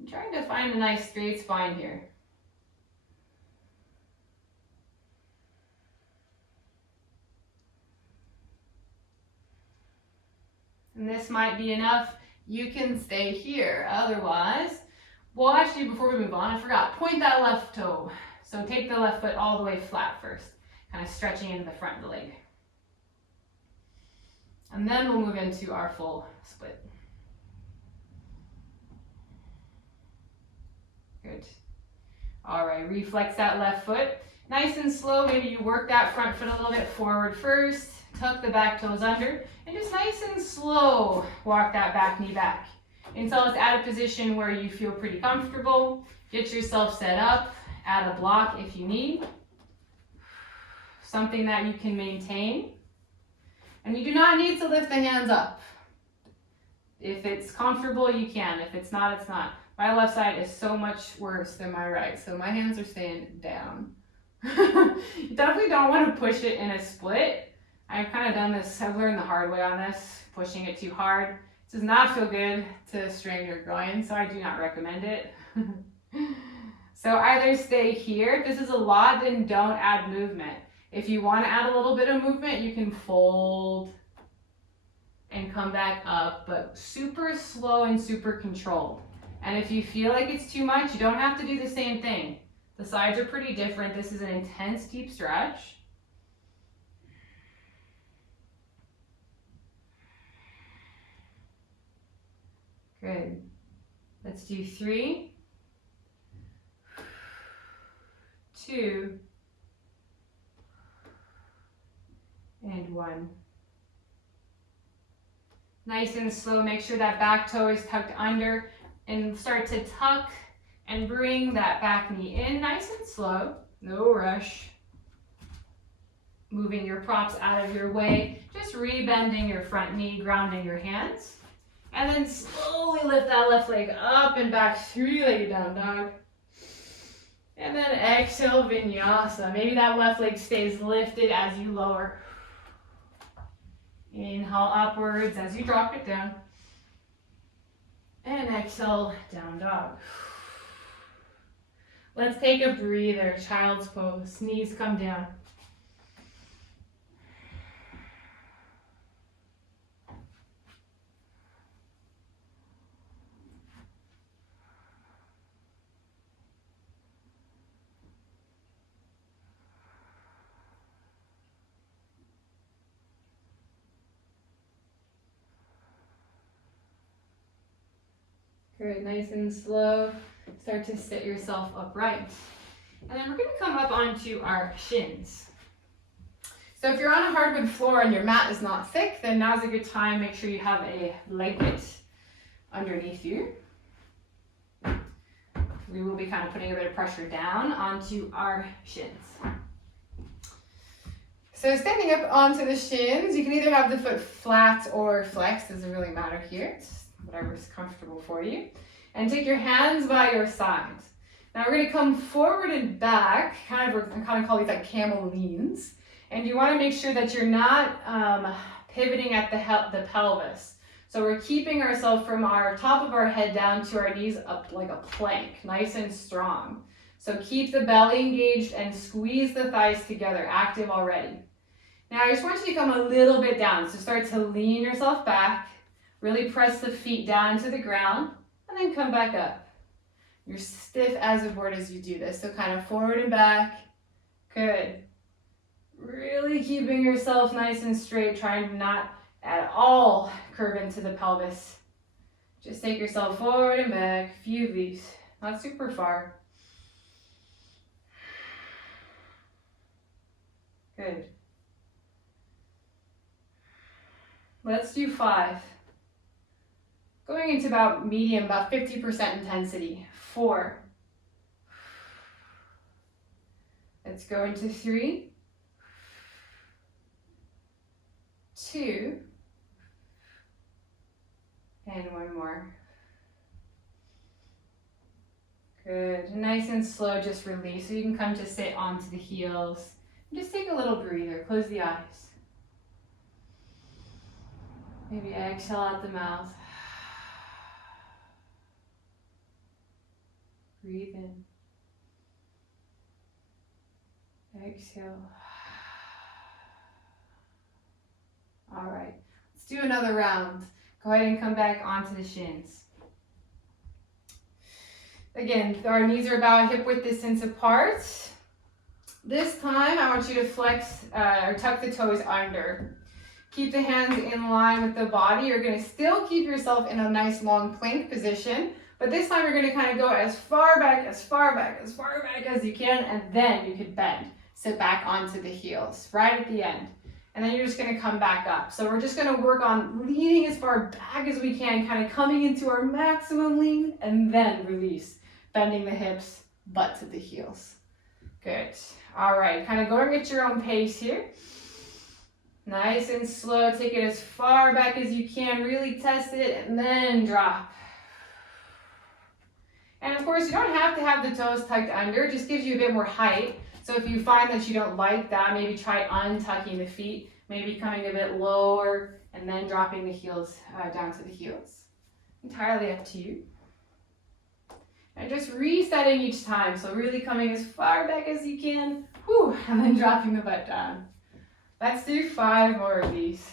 I'm trying to find a nice straight spine here. And this might be enough. You can stay here. Otherwise, well, actually, before we move on, I forgot. Point that left toe. So take the left foot all the way flat first, kind of stretching into the front of the leg. And then we'll move into our full split. Good. All right, reflex that left foot. Nice and slow. Maybe you work that front foot a little bit forward first. Tuck the back toes under. And just nice and slow, walk that back knee back until it's at a position where you feel pretty comfortable. Get yourself set up, add a block if you need. Something that you can maintain. And you do not need to lift the hands up. If it's comfortable, you can. If it's not, it's not. My left side is so much worse than my right, so my hands are staying down. You definitely don't want to push it in a split. I've kind of done this, I've learned the hard way on this, pushing it too hard. It does not feel good to strain your groin, so I do not recommend it. So either stay here. If this is a lot, then don't add movement. If you want to add a little bit of movement, you can fold and come back up, but super slow and super controlled. And if you feel like it's too much, you don't have to do the same thing. The sides are pretty different. This is an intense deep stretch. Good. Let's do 3, 2, and 1. Nice and slow. Make sure that back toe is tucked under and start to tuck and bring that back knee in nice and slow. No rush. Moving your props out of your way. Just rebending your front knee, grounding your hands. And then slowly lift that left leg up and back, 3-legged down dog. And then exhale, vinyasa. Maybe that left leg stays lifted as you lower. Inhale upwards as you drop it down. And exhale, down dog. Let's take a breather, child's pose. Knees come down. Good, nice and slow. Start to sit yourself upright. And then we're going to come up onto our shins. So if you're on a hardwood floor and your mat is not thick, then now's a good time. Make sure you have a blanket underneath you. We will be kind of putting a bit of pressure down onto our shins. So standing up onto the shins, you can either have the foot flat or flexed. Doesn't really matter here. It's whatever's comfortable for you. And take your hands by your sides. Now we're going to come forward and back, I kind of call these like camel leans. And you want to make sure that you're not pivoting at the pelvis. So we're keeping ourselves from our top of our head down to our knees up like a plank, nice and strong. So keep the belly engaged and squeeze the thighs together, active already. Now I just want you to come a little bit down. So start to lean yourself back, really press the feet down to the ground, and then come back up. You're stiff as a board as you do this. So kind of forward and back. Good. Really keeping yourself nice and straight, trying to not at all curve into the pelvis. Just take yourself forward and back, few of these, not super far. Good. Let's do 5. Going into about medium, about 50% intensity. 4. Let's go into 3. 2. And 1 more. Good. Nice and slow, just release. So you can come to sit onto the heels. And just take a little breather. Close the eyes. Maybe exhale out the mouth. Breathe in. Exhale. All right. Let's do another round. Go ahead and come back onto the shins. Again, our knees are about hip width distance apart. This time, I want you to flex or tuck the toes under. Keep the hands in line with the body. You're going to still keep yourself in a nice long plank position, but this time you're going to kind of go as far back, as far back, as far back as you can, and then you could bend. Sit back onto the heels, right at the end. And then you're just going to come back up. So we're just going to work on leaning as far back as we can, kind of coming into our maximum lean, and then release. Bending the hips, butt to the heels. Good. All right, kind of going at your own pace here. Nice and slow. Take it as far back as you can. Really test it, and then drop. And of course, you don't have to have the toes tucked under. It just gives you a bit more height. So if you find that you don't like that, maybe try untucking the feet, maybe coming a bit lower, and then dropping the heels down to the heels. Entirely up to you. And just resetting each time. So really coming as far back as you can. Whew, and then dropping the butt down. Let's do 5 more of these.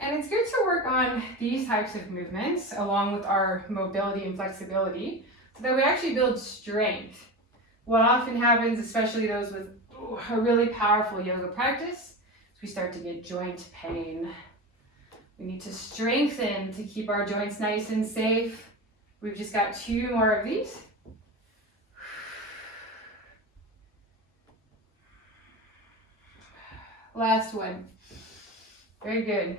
And it's good to work on these types of movements along with our mobility and flexibility so that we actually build strength. What often happens, especially those with a really powerful yoga practice, is we start to get joint pain. We need to strengthen to keep our joints nice and safe. We've just got 2 more of these. Last one. Very good.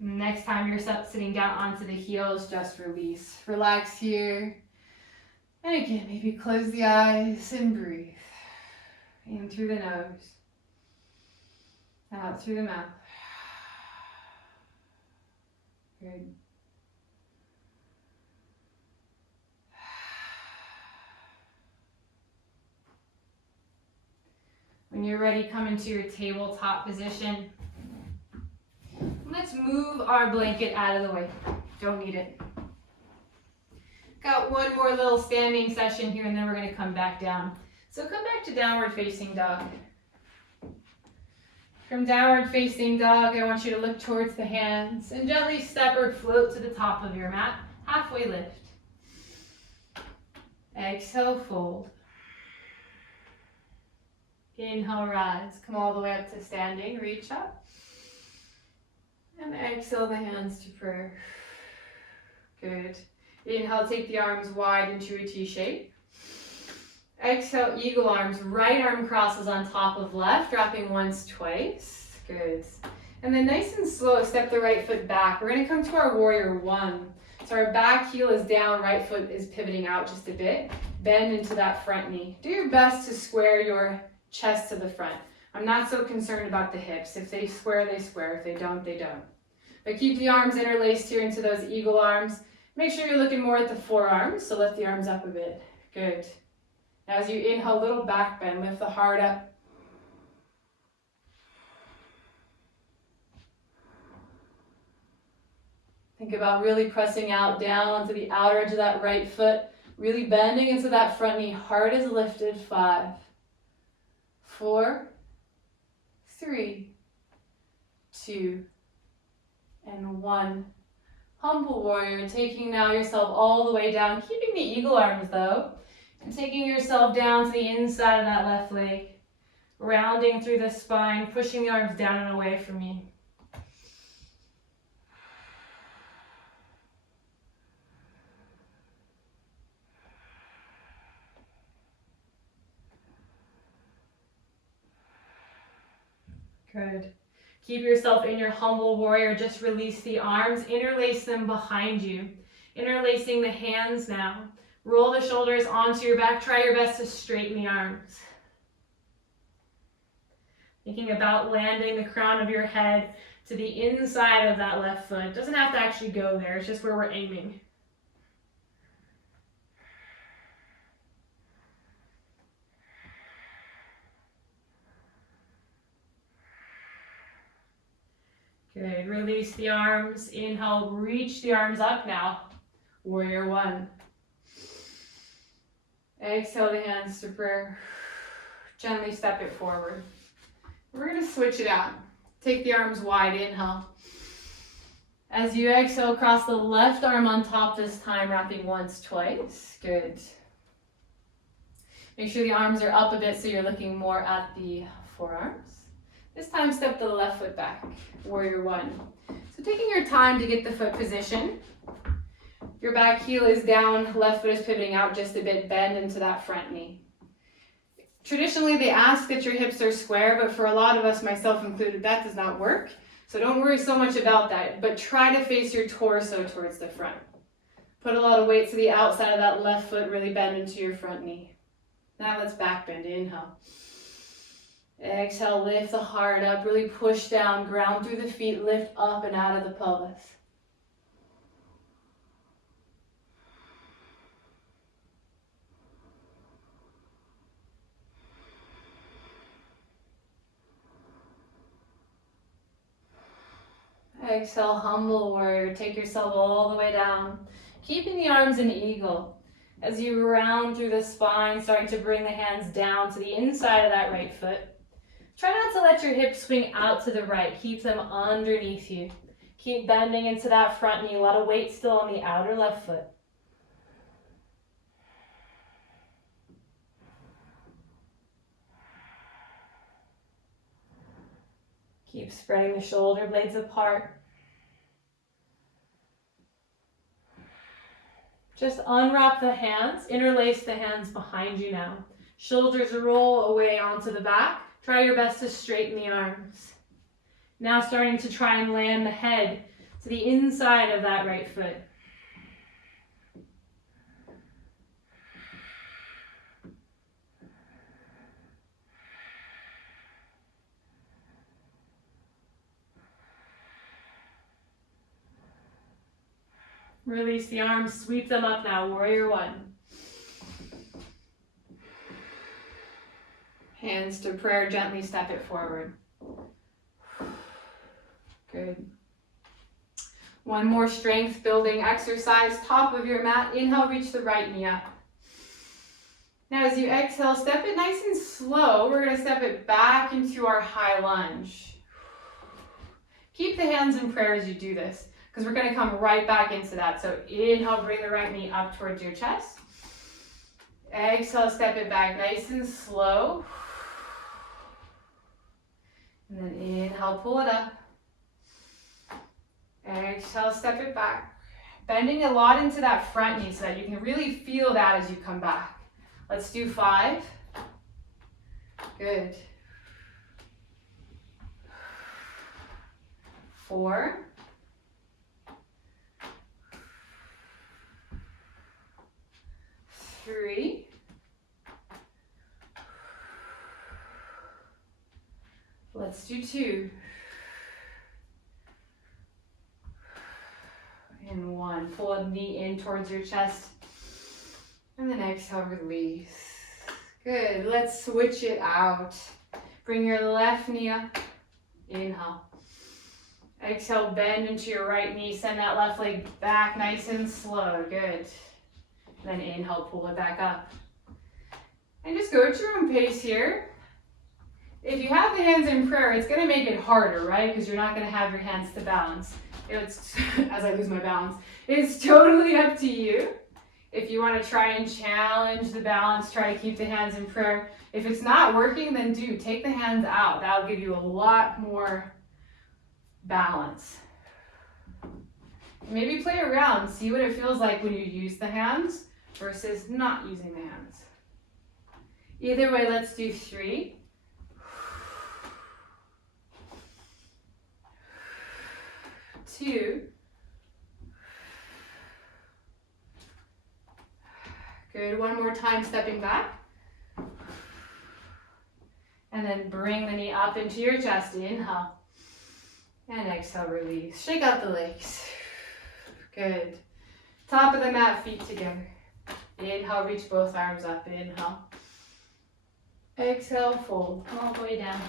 Next time you're sitting down onto the heels, just release. Relax here. And again, maybe close the eyes and breathe. In through the nose. Out through the mouth. Good. When you're ready, come into your tabletop position. Let's move our blanket out of the way. Don't need it. Got one more little standing session here and then we're going to come back down. So come back to downward facing dog. From downward facing dog, I want you to look towards the hands and gently step or float to the top of your mat. Halfway lift. Exhale, fold. Inhale, rise. Come all the way up to standing. Reach up. And exhale the hands to prayer. Good. Inhale, take the arms wide into a T shape. Exhale, eagle arms. Right arm crosses on top of left, dropping once, twice. Good. And then nice and slow, step the right foot back. We're going to come to our warrior 1. So our back heel is down, right foot is pivoting out just a bit. Bend into that front knee. Do your best to square your chest to the front. I'm not so concerned about the hips. If they square, they square. If they don't, they don't. But keep the arms interlaced here into those eagle arms. Make sure you're looking more at the forearms, so lift the arms up a bit. Good. Now as you inhale, little back bend, lift the heart up. Think about really pressing out down onto the outer edge of that right foot, really bending into that front knee. Heart is lifted. 5, 4, 3, 2, and 1. Humble warrior, taking now yourself all the way down, keeping the eagle arms though, and taking yourself down to the inside of that left leg, rounding through the spine, pushing the arms down and away from you. Good. Keep yourself in your humble warrior. Just release the arms, interlace them behind you. Interlacing the hands now. Roll the shoulders onto your back. Try your best to straighten the arms. Thinking about landing the crown of your head to the inside of that left foot. Doesn't have to actually go there. It's just where we're aiming. Good. Release the arms. Inhale, reach the arms up now. Warrior 1. Exhale the hands to prayer. Gently step it forward. We're going to switch it out. Take the arms wide. Inhale. As you exhale, cross the left arm on top this time, wrapping once, twice. Good. Make sure the arms are up a bit so you're looking more at the forearms. This time, step the left foot back, warrior 1. So taking your time to get the foot position. Your back heel is down, left foot is pivoting out just a bit, bend into that front knee. Traditionally, they ask that your hips are square, but for a lot of us, myself included, that does not work. So don't worry so much about that, but try to face your torso towards the front. Put a lot of weight to the outside of that left foot, really bend into your front knee. Now let's back bend, inhale. Exhale, lift the heart up, really push down, ground through the feet, lift up and out of the pelvis. Exhale, humble warrior. Take yourself all the way down. Keeping the arms in eagle. As you round through the spine, starting to bring the hands down to the inside of that right foot. Try not to let your hips swing out to the right. Keep them underneath you. Keep bending into that front knee. A lot of weight still on the outer left foot. Keep spreading the shoulder blades apart. Just unwrap the hands, interlace the hands behind you now. Shoulders roll away onto the back. Try your best to straighten the arms. Now starting to try and land the head to the inside of that right foot. Release the arms, sweep them up now, warrior one. Hands to prayer, gently step it forward. Good. One more strength building exercise, top of your mat. Inhale, reach the right knee up. Now as you exhale, step it nice and slow. We're gonna step it back into our high lunge. Keep the hands in prayer as you do this, because we're gonna come right back into that. So inhale, bring the right knee up towards your chest. Exhale, step it back nice and slow. And then inhale, pull it up. Exhale, step it back. Bending a lot into that front knee so that you can really feel that as you come back. Let's do 5. Good. 4. 3. Let's do 2. And 1. Pull a knee in towards your chest. And then exhale, release. Good. Let's switch it out. Bring your left knee up. Inhale. Exhale, bend into your right knee. Send that left leg back nice and slow. Good. Then inhale, pull it back up. And just go at your own pace here. If you have the hands in prayer, it's going to make it harder, right? Because you're not going to have your hands to balance. It's, as I lose my balance, it's totally up to you. If you want to try and challenge the balance, try to keep the hands in prayer. If it's not working, then take the hands out. That'll give you a lot more balance. Maybe play around, see what it feels like when you use the hands versus not using the hands. Either way, let's do 3. 2. Good. One more time, stepping back. And then bring the knee up into your chest. Inhale. And exhale, release. Shake out the legs. Good. Top of the mat, feet together. Inhale, reach both arms up. Inhale. Exhale, fold all the way down.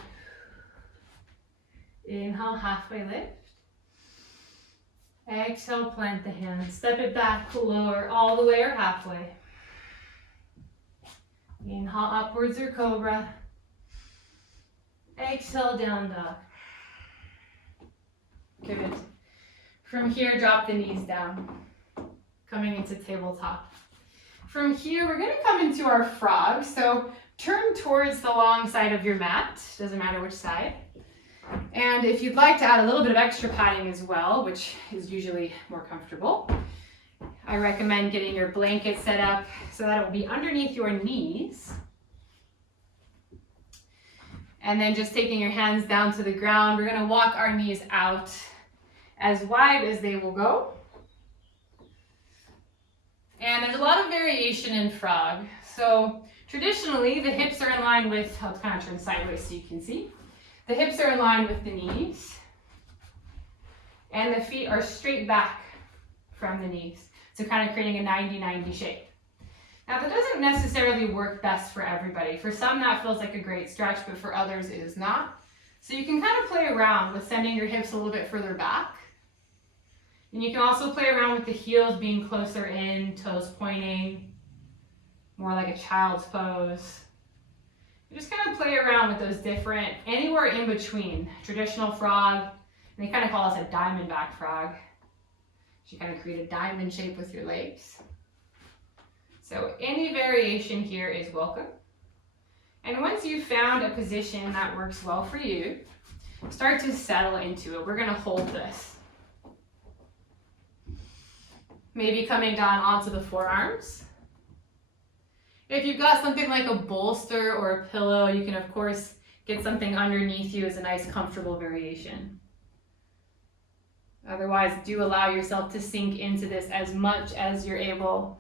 Inhale, halfway lift. Exhale, plant the hands. Step it back, lower, all the way or halfway. Inhale, upwards or cobra. Exhale, down dog. Good. From here, drop the knees down. Coming into tabletop. From here, we're going to come into our frog. So turn towards the long side of your mat. Doesn't matter which side. And if you'd like to add a little bit of extra padding as well, which is usually more comfortable, I recommend getting your blanket set up so that it will be underneath your knees. And then just taking your hands down to the ground, we're going to walk our knees out as wide as they will go. And there's a lot of variation in frog. So traditionally, the hips are in line with, I'll kind of turn sideways so you can see. The hips are in line with the knees. And the feet are straight back from the knees. So kind of creating a 90-90 shape. Now that doesn't necessarily work best for everybody. For some that feels like a great stretch, but for others it is not. So you can kind of play around with sending your hips a little bit further back And you can also play around with the heels being closer in, toes pointing, more like a child's pose. You just kind of play around with those different, anywhere in between. Traditional frog, and they kind of call us a diamondback frog. So you kind of create a diamond shape with your legs. So any variation here is welcome. And once you've found a position that works well for you, start to settle into it. We're gonna hold this. Maybe coming down onto the forearms. If you've got something like a bolster or a pillow, you can of course get something underneath you as a nice comfortable variation. Otherwise, do allow yourself to sink into this as much as you're able.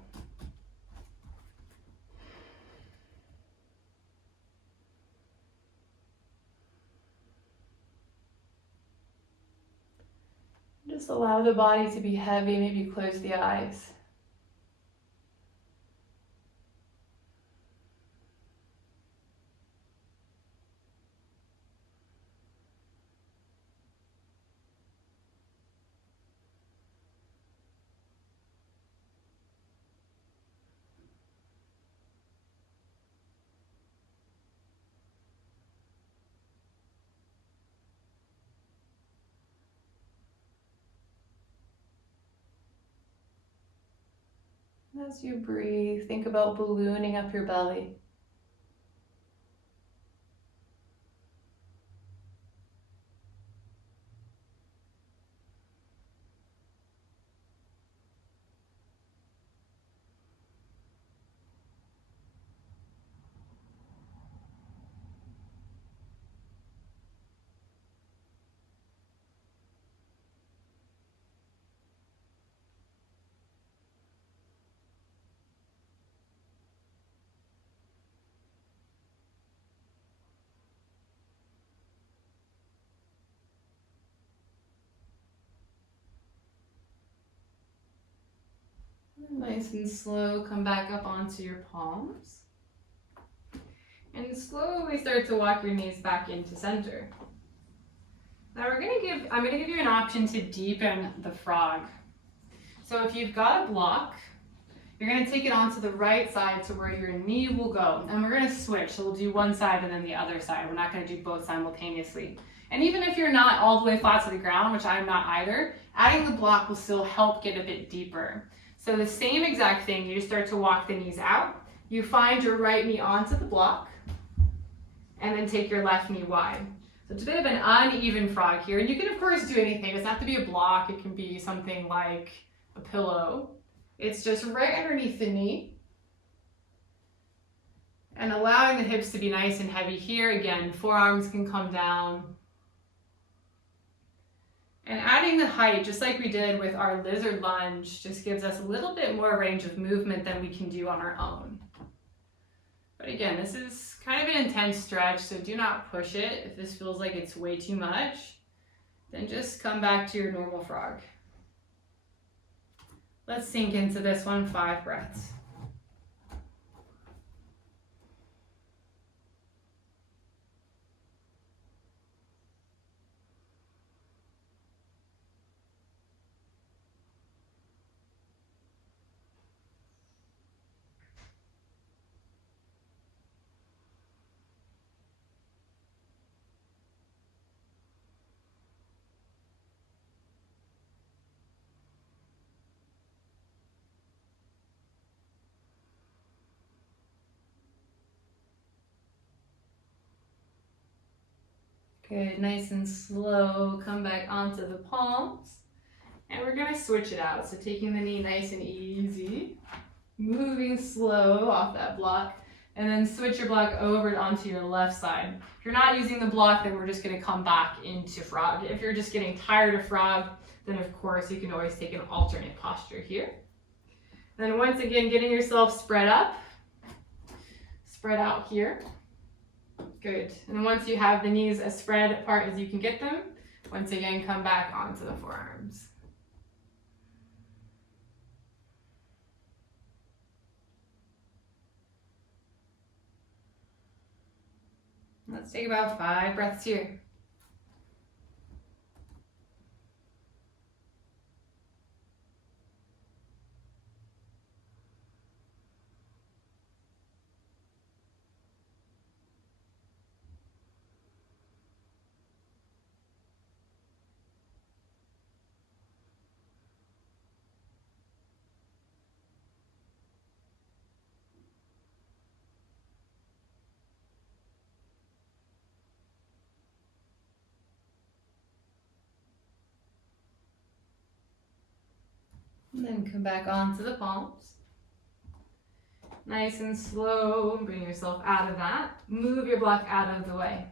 Just allow the body to be heavy, maybe close the eyes. As you breathe, think about ballooning up your belly. Nice and slow, come back up onto your palms. And slowly start to walk your knees back into center. Now I'm gonna give you an option to deepen the frog. So if you've got a block, you're gonna take it onto the right side to where your knee will go. And we're gonna switch, so we'll do one side and then the other side. We're not gonna do both simultaneously. And even if you're not all the way flat to the ground, which I'm not either, adding the block will still help get a bit deeper. So the same exact thing, you just start to walk the knees out. You find your right knee onto the block, and then take your left knee wide. So it's a bit of an uneven frog here. And you can of course do anything. It doesn't have to be a block. It can be something like a pillow. It's just right underneath the knee. And allowing the hips to be nice and heavy here. Again, forearms can come down. And adding the height, just like we did with our lizard lunge, just gives us a little bit more range of movement than we can do on our own. But again, this is kind of an intense stretch, so do not push it. If this feels like it's way too much, then just come back to your normal frog. Let's sink into this one, 5 breaths. Good, nice and slow, come back onto the palms. And we're gonna switch it out. So taking the knee nice and easy, moving slow off that block, and then switch your block over onto your left side. If you're not using the block, then we're just gonna come back into frog. If you're just getting tired of frog, then of course you can always take an alternate posture here. And then once again, getting yourself spread up, spread out here. Good. And then once you have the knees as spread apart as you can get them, once again, come back onto the forearms. Let's take about 5 breaths here. And then come back onto the palms. Nice and slow, bring yourself out of that. Move your block out of the way.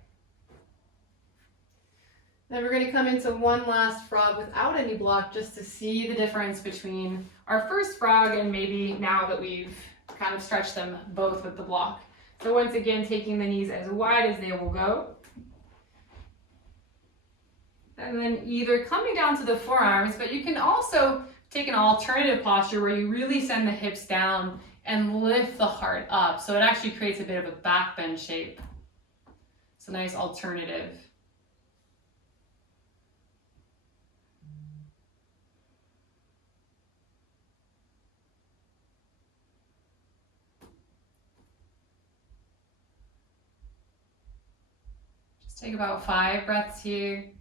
Then we're going to come into one last frog without any block just to see the difference between our first frog and maybe now that we've kind of stretched them both with the block. So once again, taking the knees as wide as they will go. And then either coming down to the forearms, but you can also take an alternative posture where you really send the hips down and lift the heart up. So it actually creates a bit of a back bend shape. It's a nice alternative. Just take about 5 breaths here.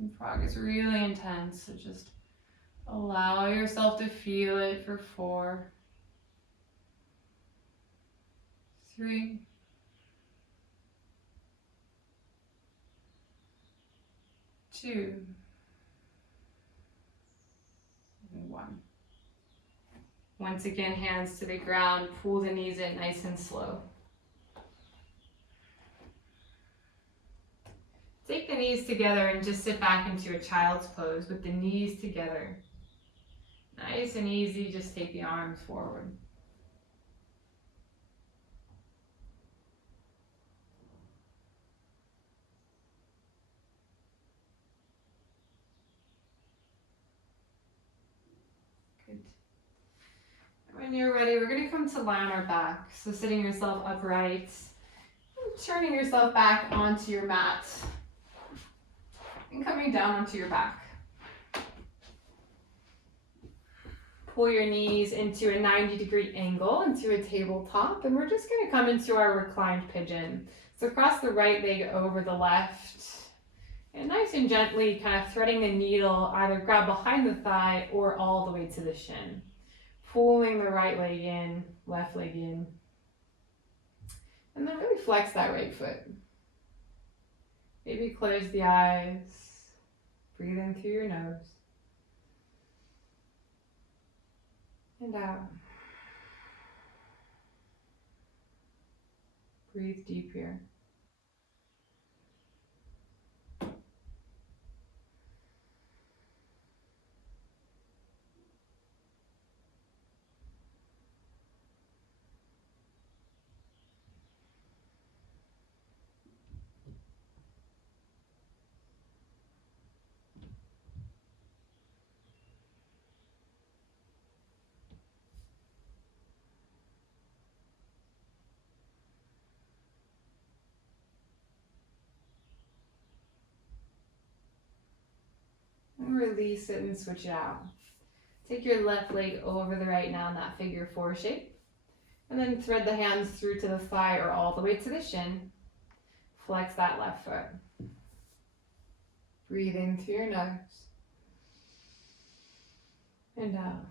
And frog is really intense, so just allow yourself to feel it for 4, 3, 2, and 1. Once again, hands to the ground, pull the knees in nice and slow. Take the knees together and just sit back into a child's pose with the knees together. Nice and easy, just take the arms forward. Good. When you're ready, we're going to come to lie on our back. So sitting yourself upright, turning yourself back onto your mat, and coming down onto your back. Pull your knees into a 90-degree angle, into a tabletop, and we're just going to come into our reclined pigeon. So cross the right leg over the left, and nice and gently kind of threading the needle, either grab behind the thigh or all the way to the shin. Pulling the right leg in, left leg in, and then really flex that right foot. Maybe close the eyes, breathe in through your nose. And out. Breathe deep here. And release it and switch it out. Take your left leg over the right now in that figure 4 shape. And then thread the hands through to the thigh or all the way to the shin. Flex that left foot. Breathe in through your nose. And out.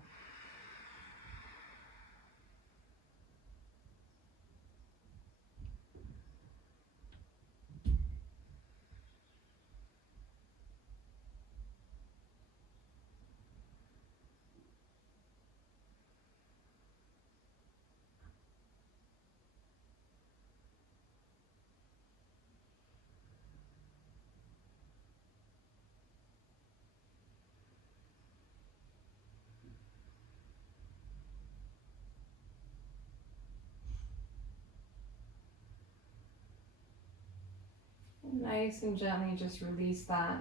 Nice and gently just release that.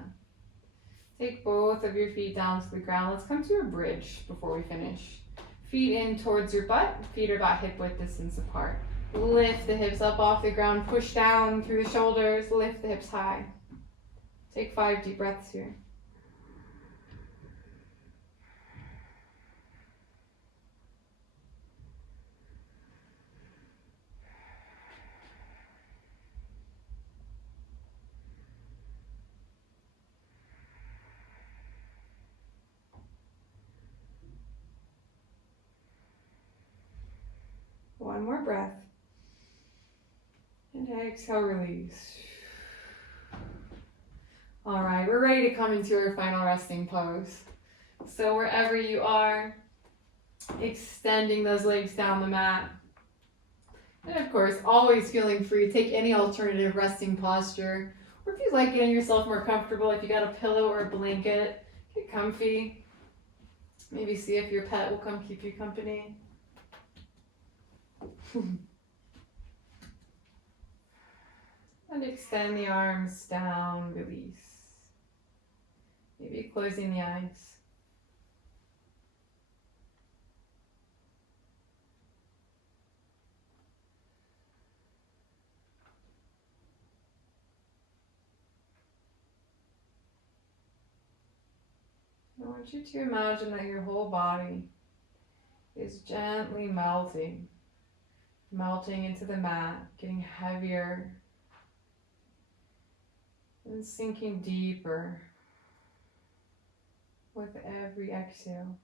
Take both of your feet down to the ground. Let's come to a bridge before we finish. Feet in towards your butt. Feet are about hip width distance apart. Lift the hips up off the ground. Push down through the shoulders. Lift the hips high. Take 5 deep breaths here. One more breath. And exhale, release. All right, we're ready to come into our final resting pose. So wherever you are, extending those legs down the mat. And of course, always feeling free. Take any alternative resting posture. Or if you like getting yourself more comfortable, if you got a pillow or a blanket, get comfy. Maybe see if your pet will come keep you company. And extend the arms down, release. Maybe closing the eyes. I want you to imagine that your whole body is gently melting into the mat, getting heavier and sinking deeper with every exhale.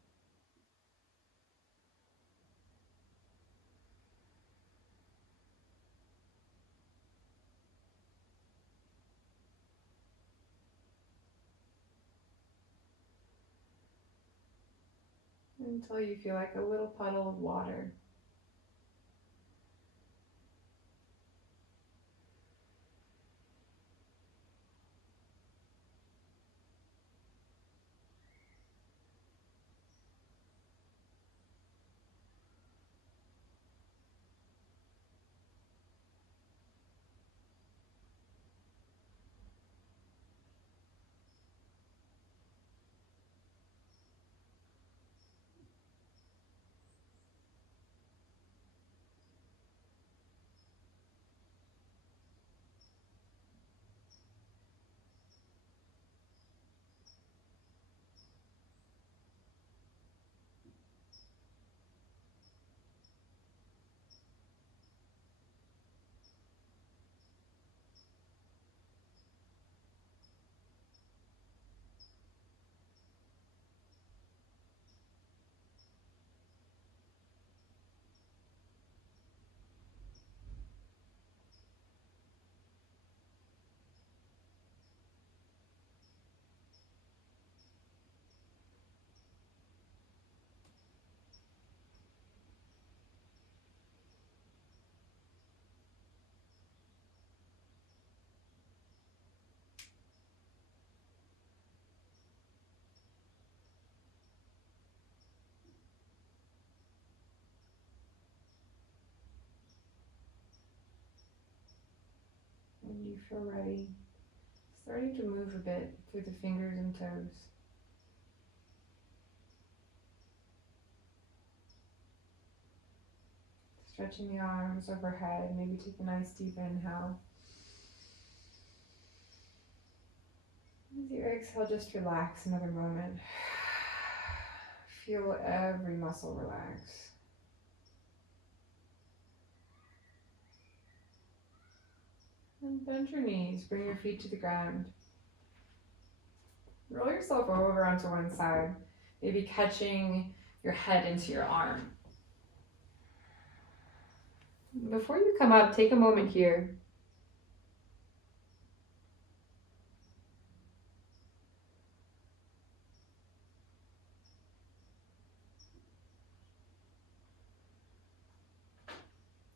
Until you feel like a little puddle of water. When you feel ready, starting to move a bit through the fingers and toes. Stretching the arms overhead, maybe take a nice deep inhale. As you exhale, just relax another moment. Feel every muscle relax. And bend your knees, bring your feet to the ground. Roll yourself over onto one side, maybe catching your head into your arm. Before you come up, take a moment here.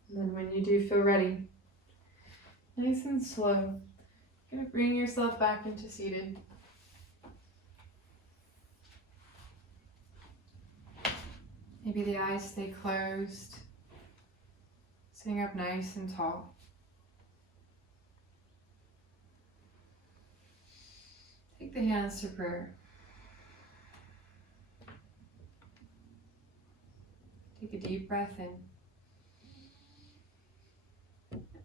And then when you do feel ready, nice and slow, you're going to bring yourself back into seated. Maybe the eyes stay closed, sitting up nice and tall. Take the hands to prayer. Take a deep breath in.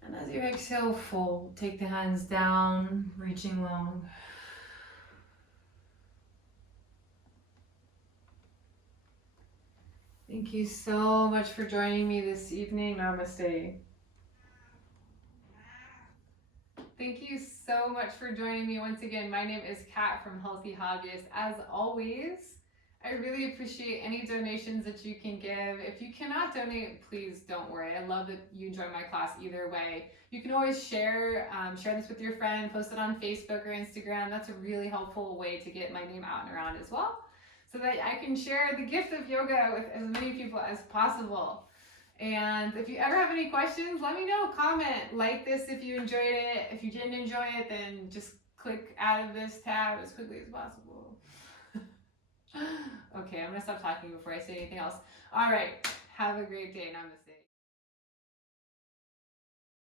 And as you exhale, fold. Take the hands down, reaching long. Thank you so much for joining me this evening. Namaste. Thank you so much for joining me once again. My name is Kat from Healthy Hobbyist. As always, I really appreciate any donations that you can give. If you cannot donate, please don't worry. I love that you enjoy my class either way. You can always share this with your friend, post it on Facebook or Instagram. That's a really helpful way to get my name out and around as well, so that I can share the gift of yoga with as many people as possible. And if you ever have any questions, let me know. Comment, like this if you enjoyed it. If you didn't enjoy it, then just click out of this tab as quickly as possible. Okay, I'm gonna stop talking before I say anything else. All right, have a great day. Namaste.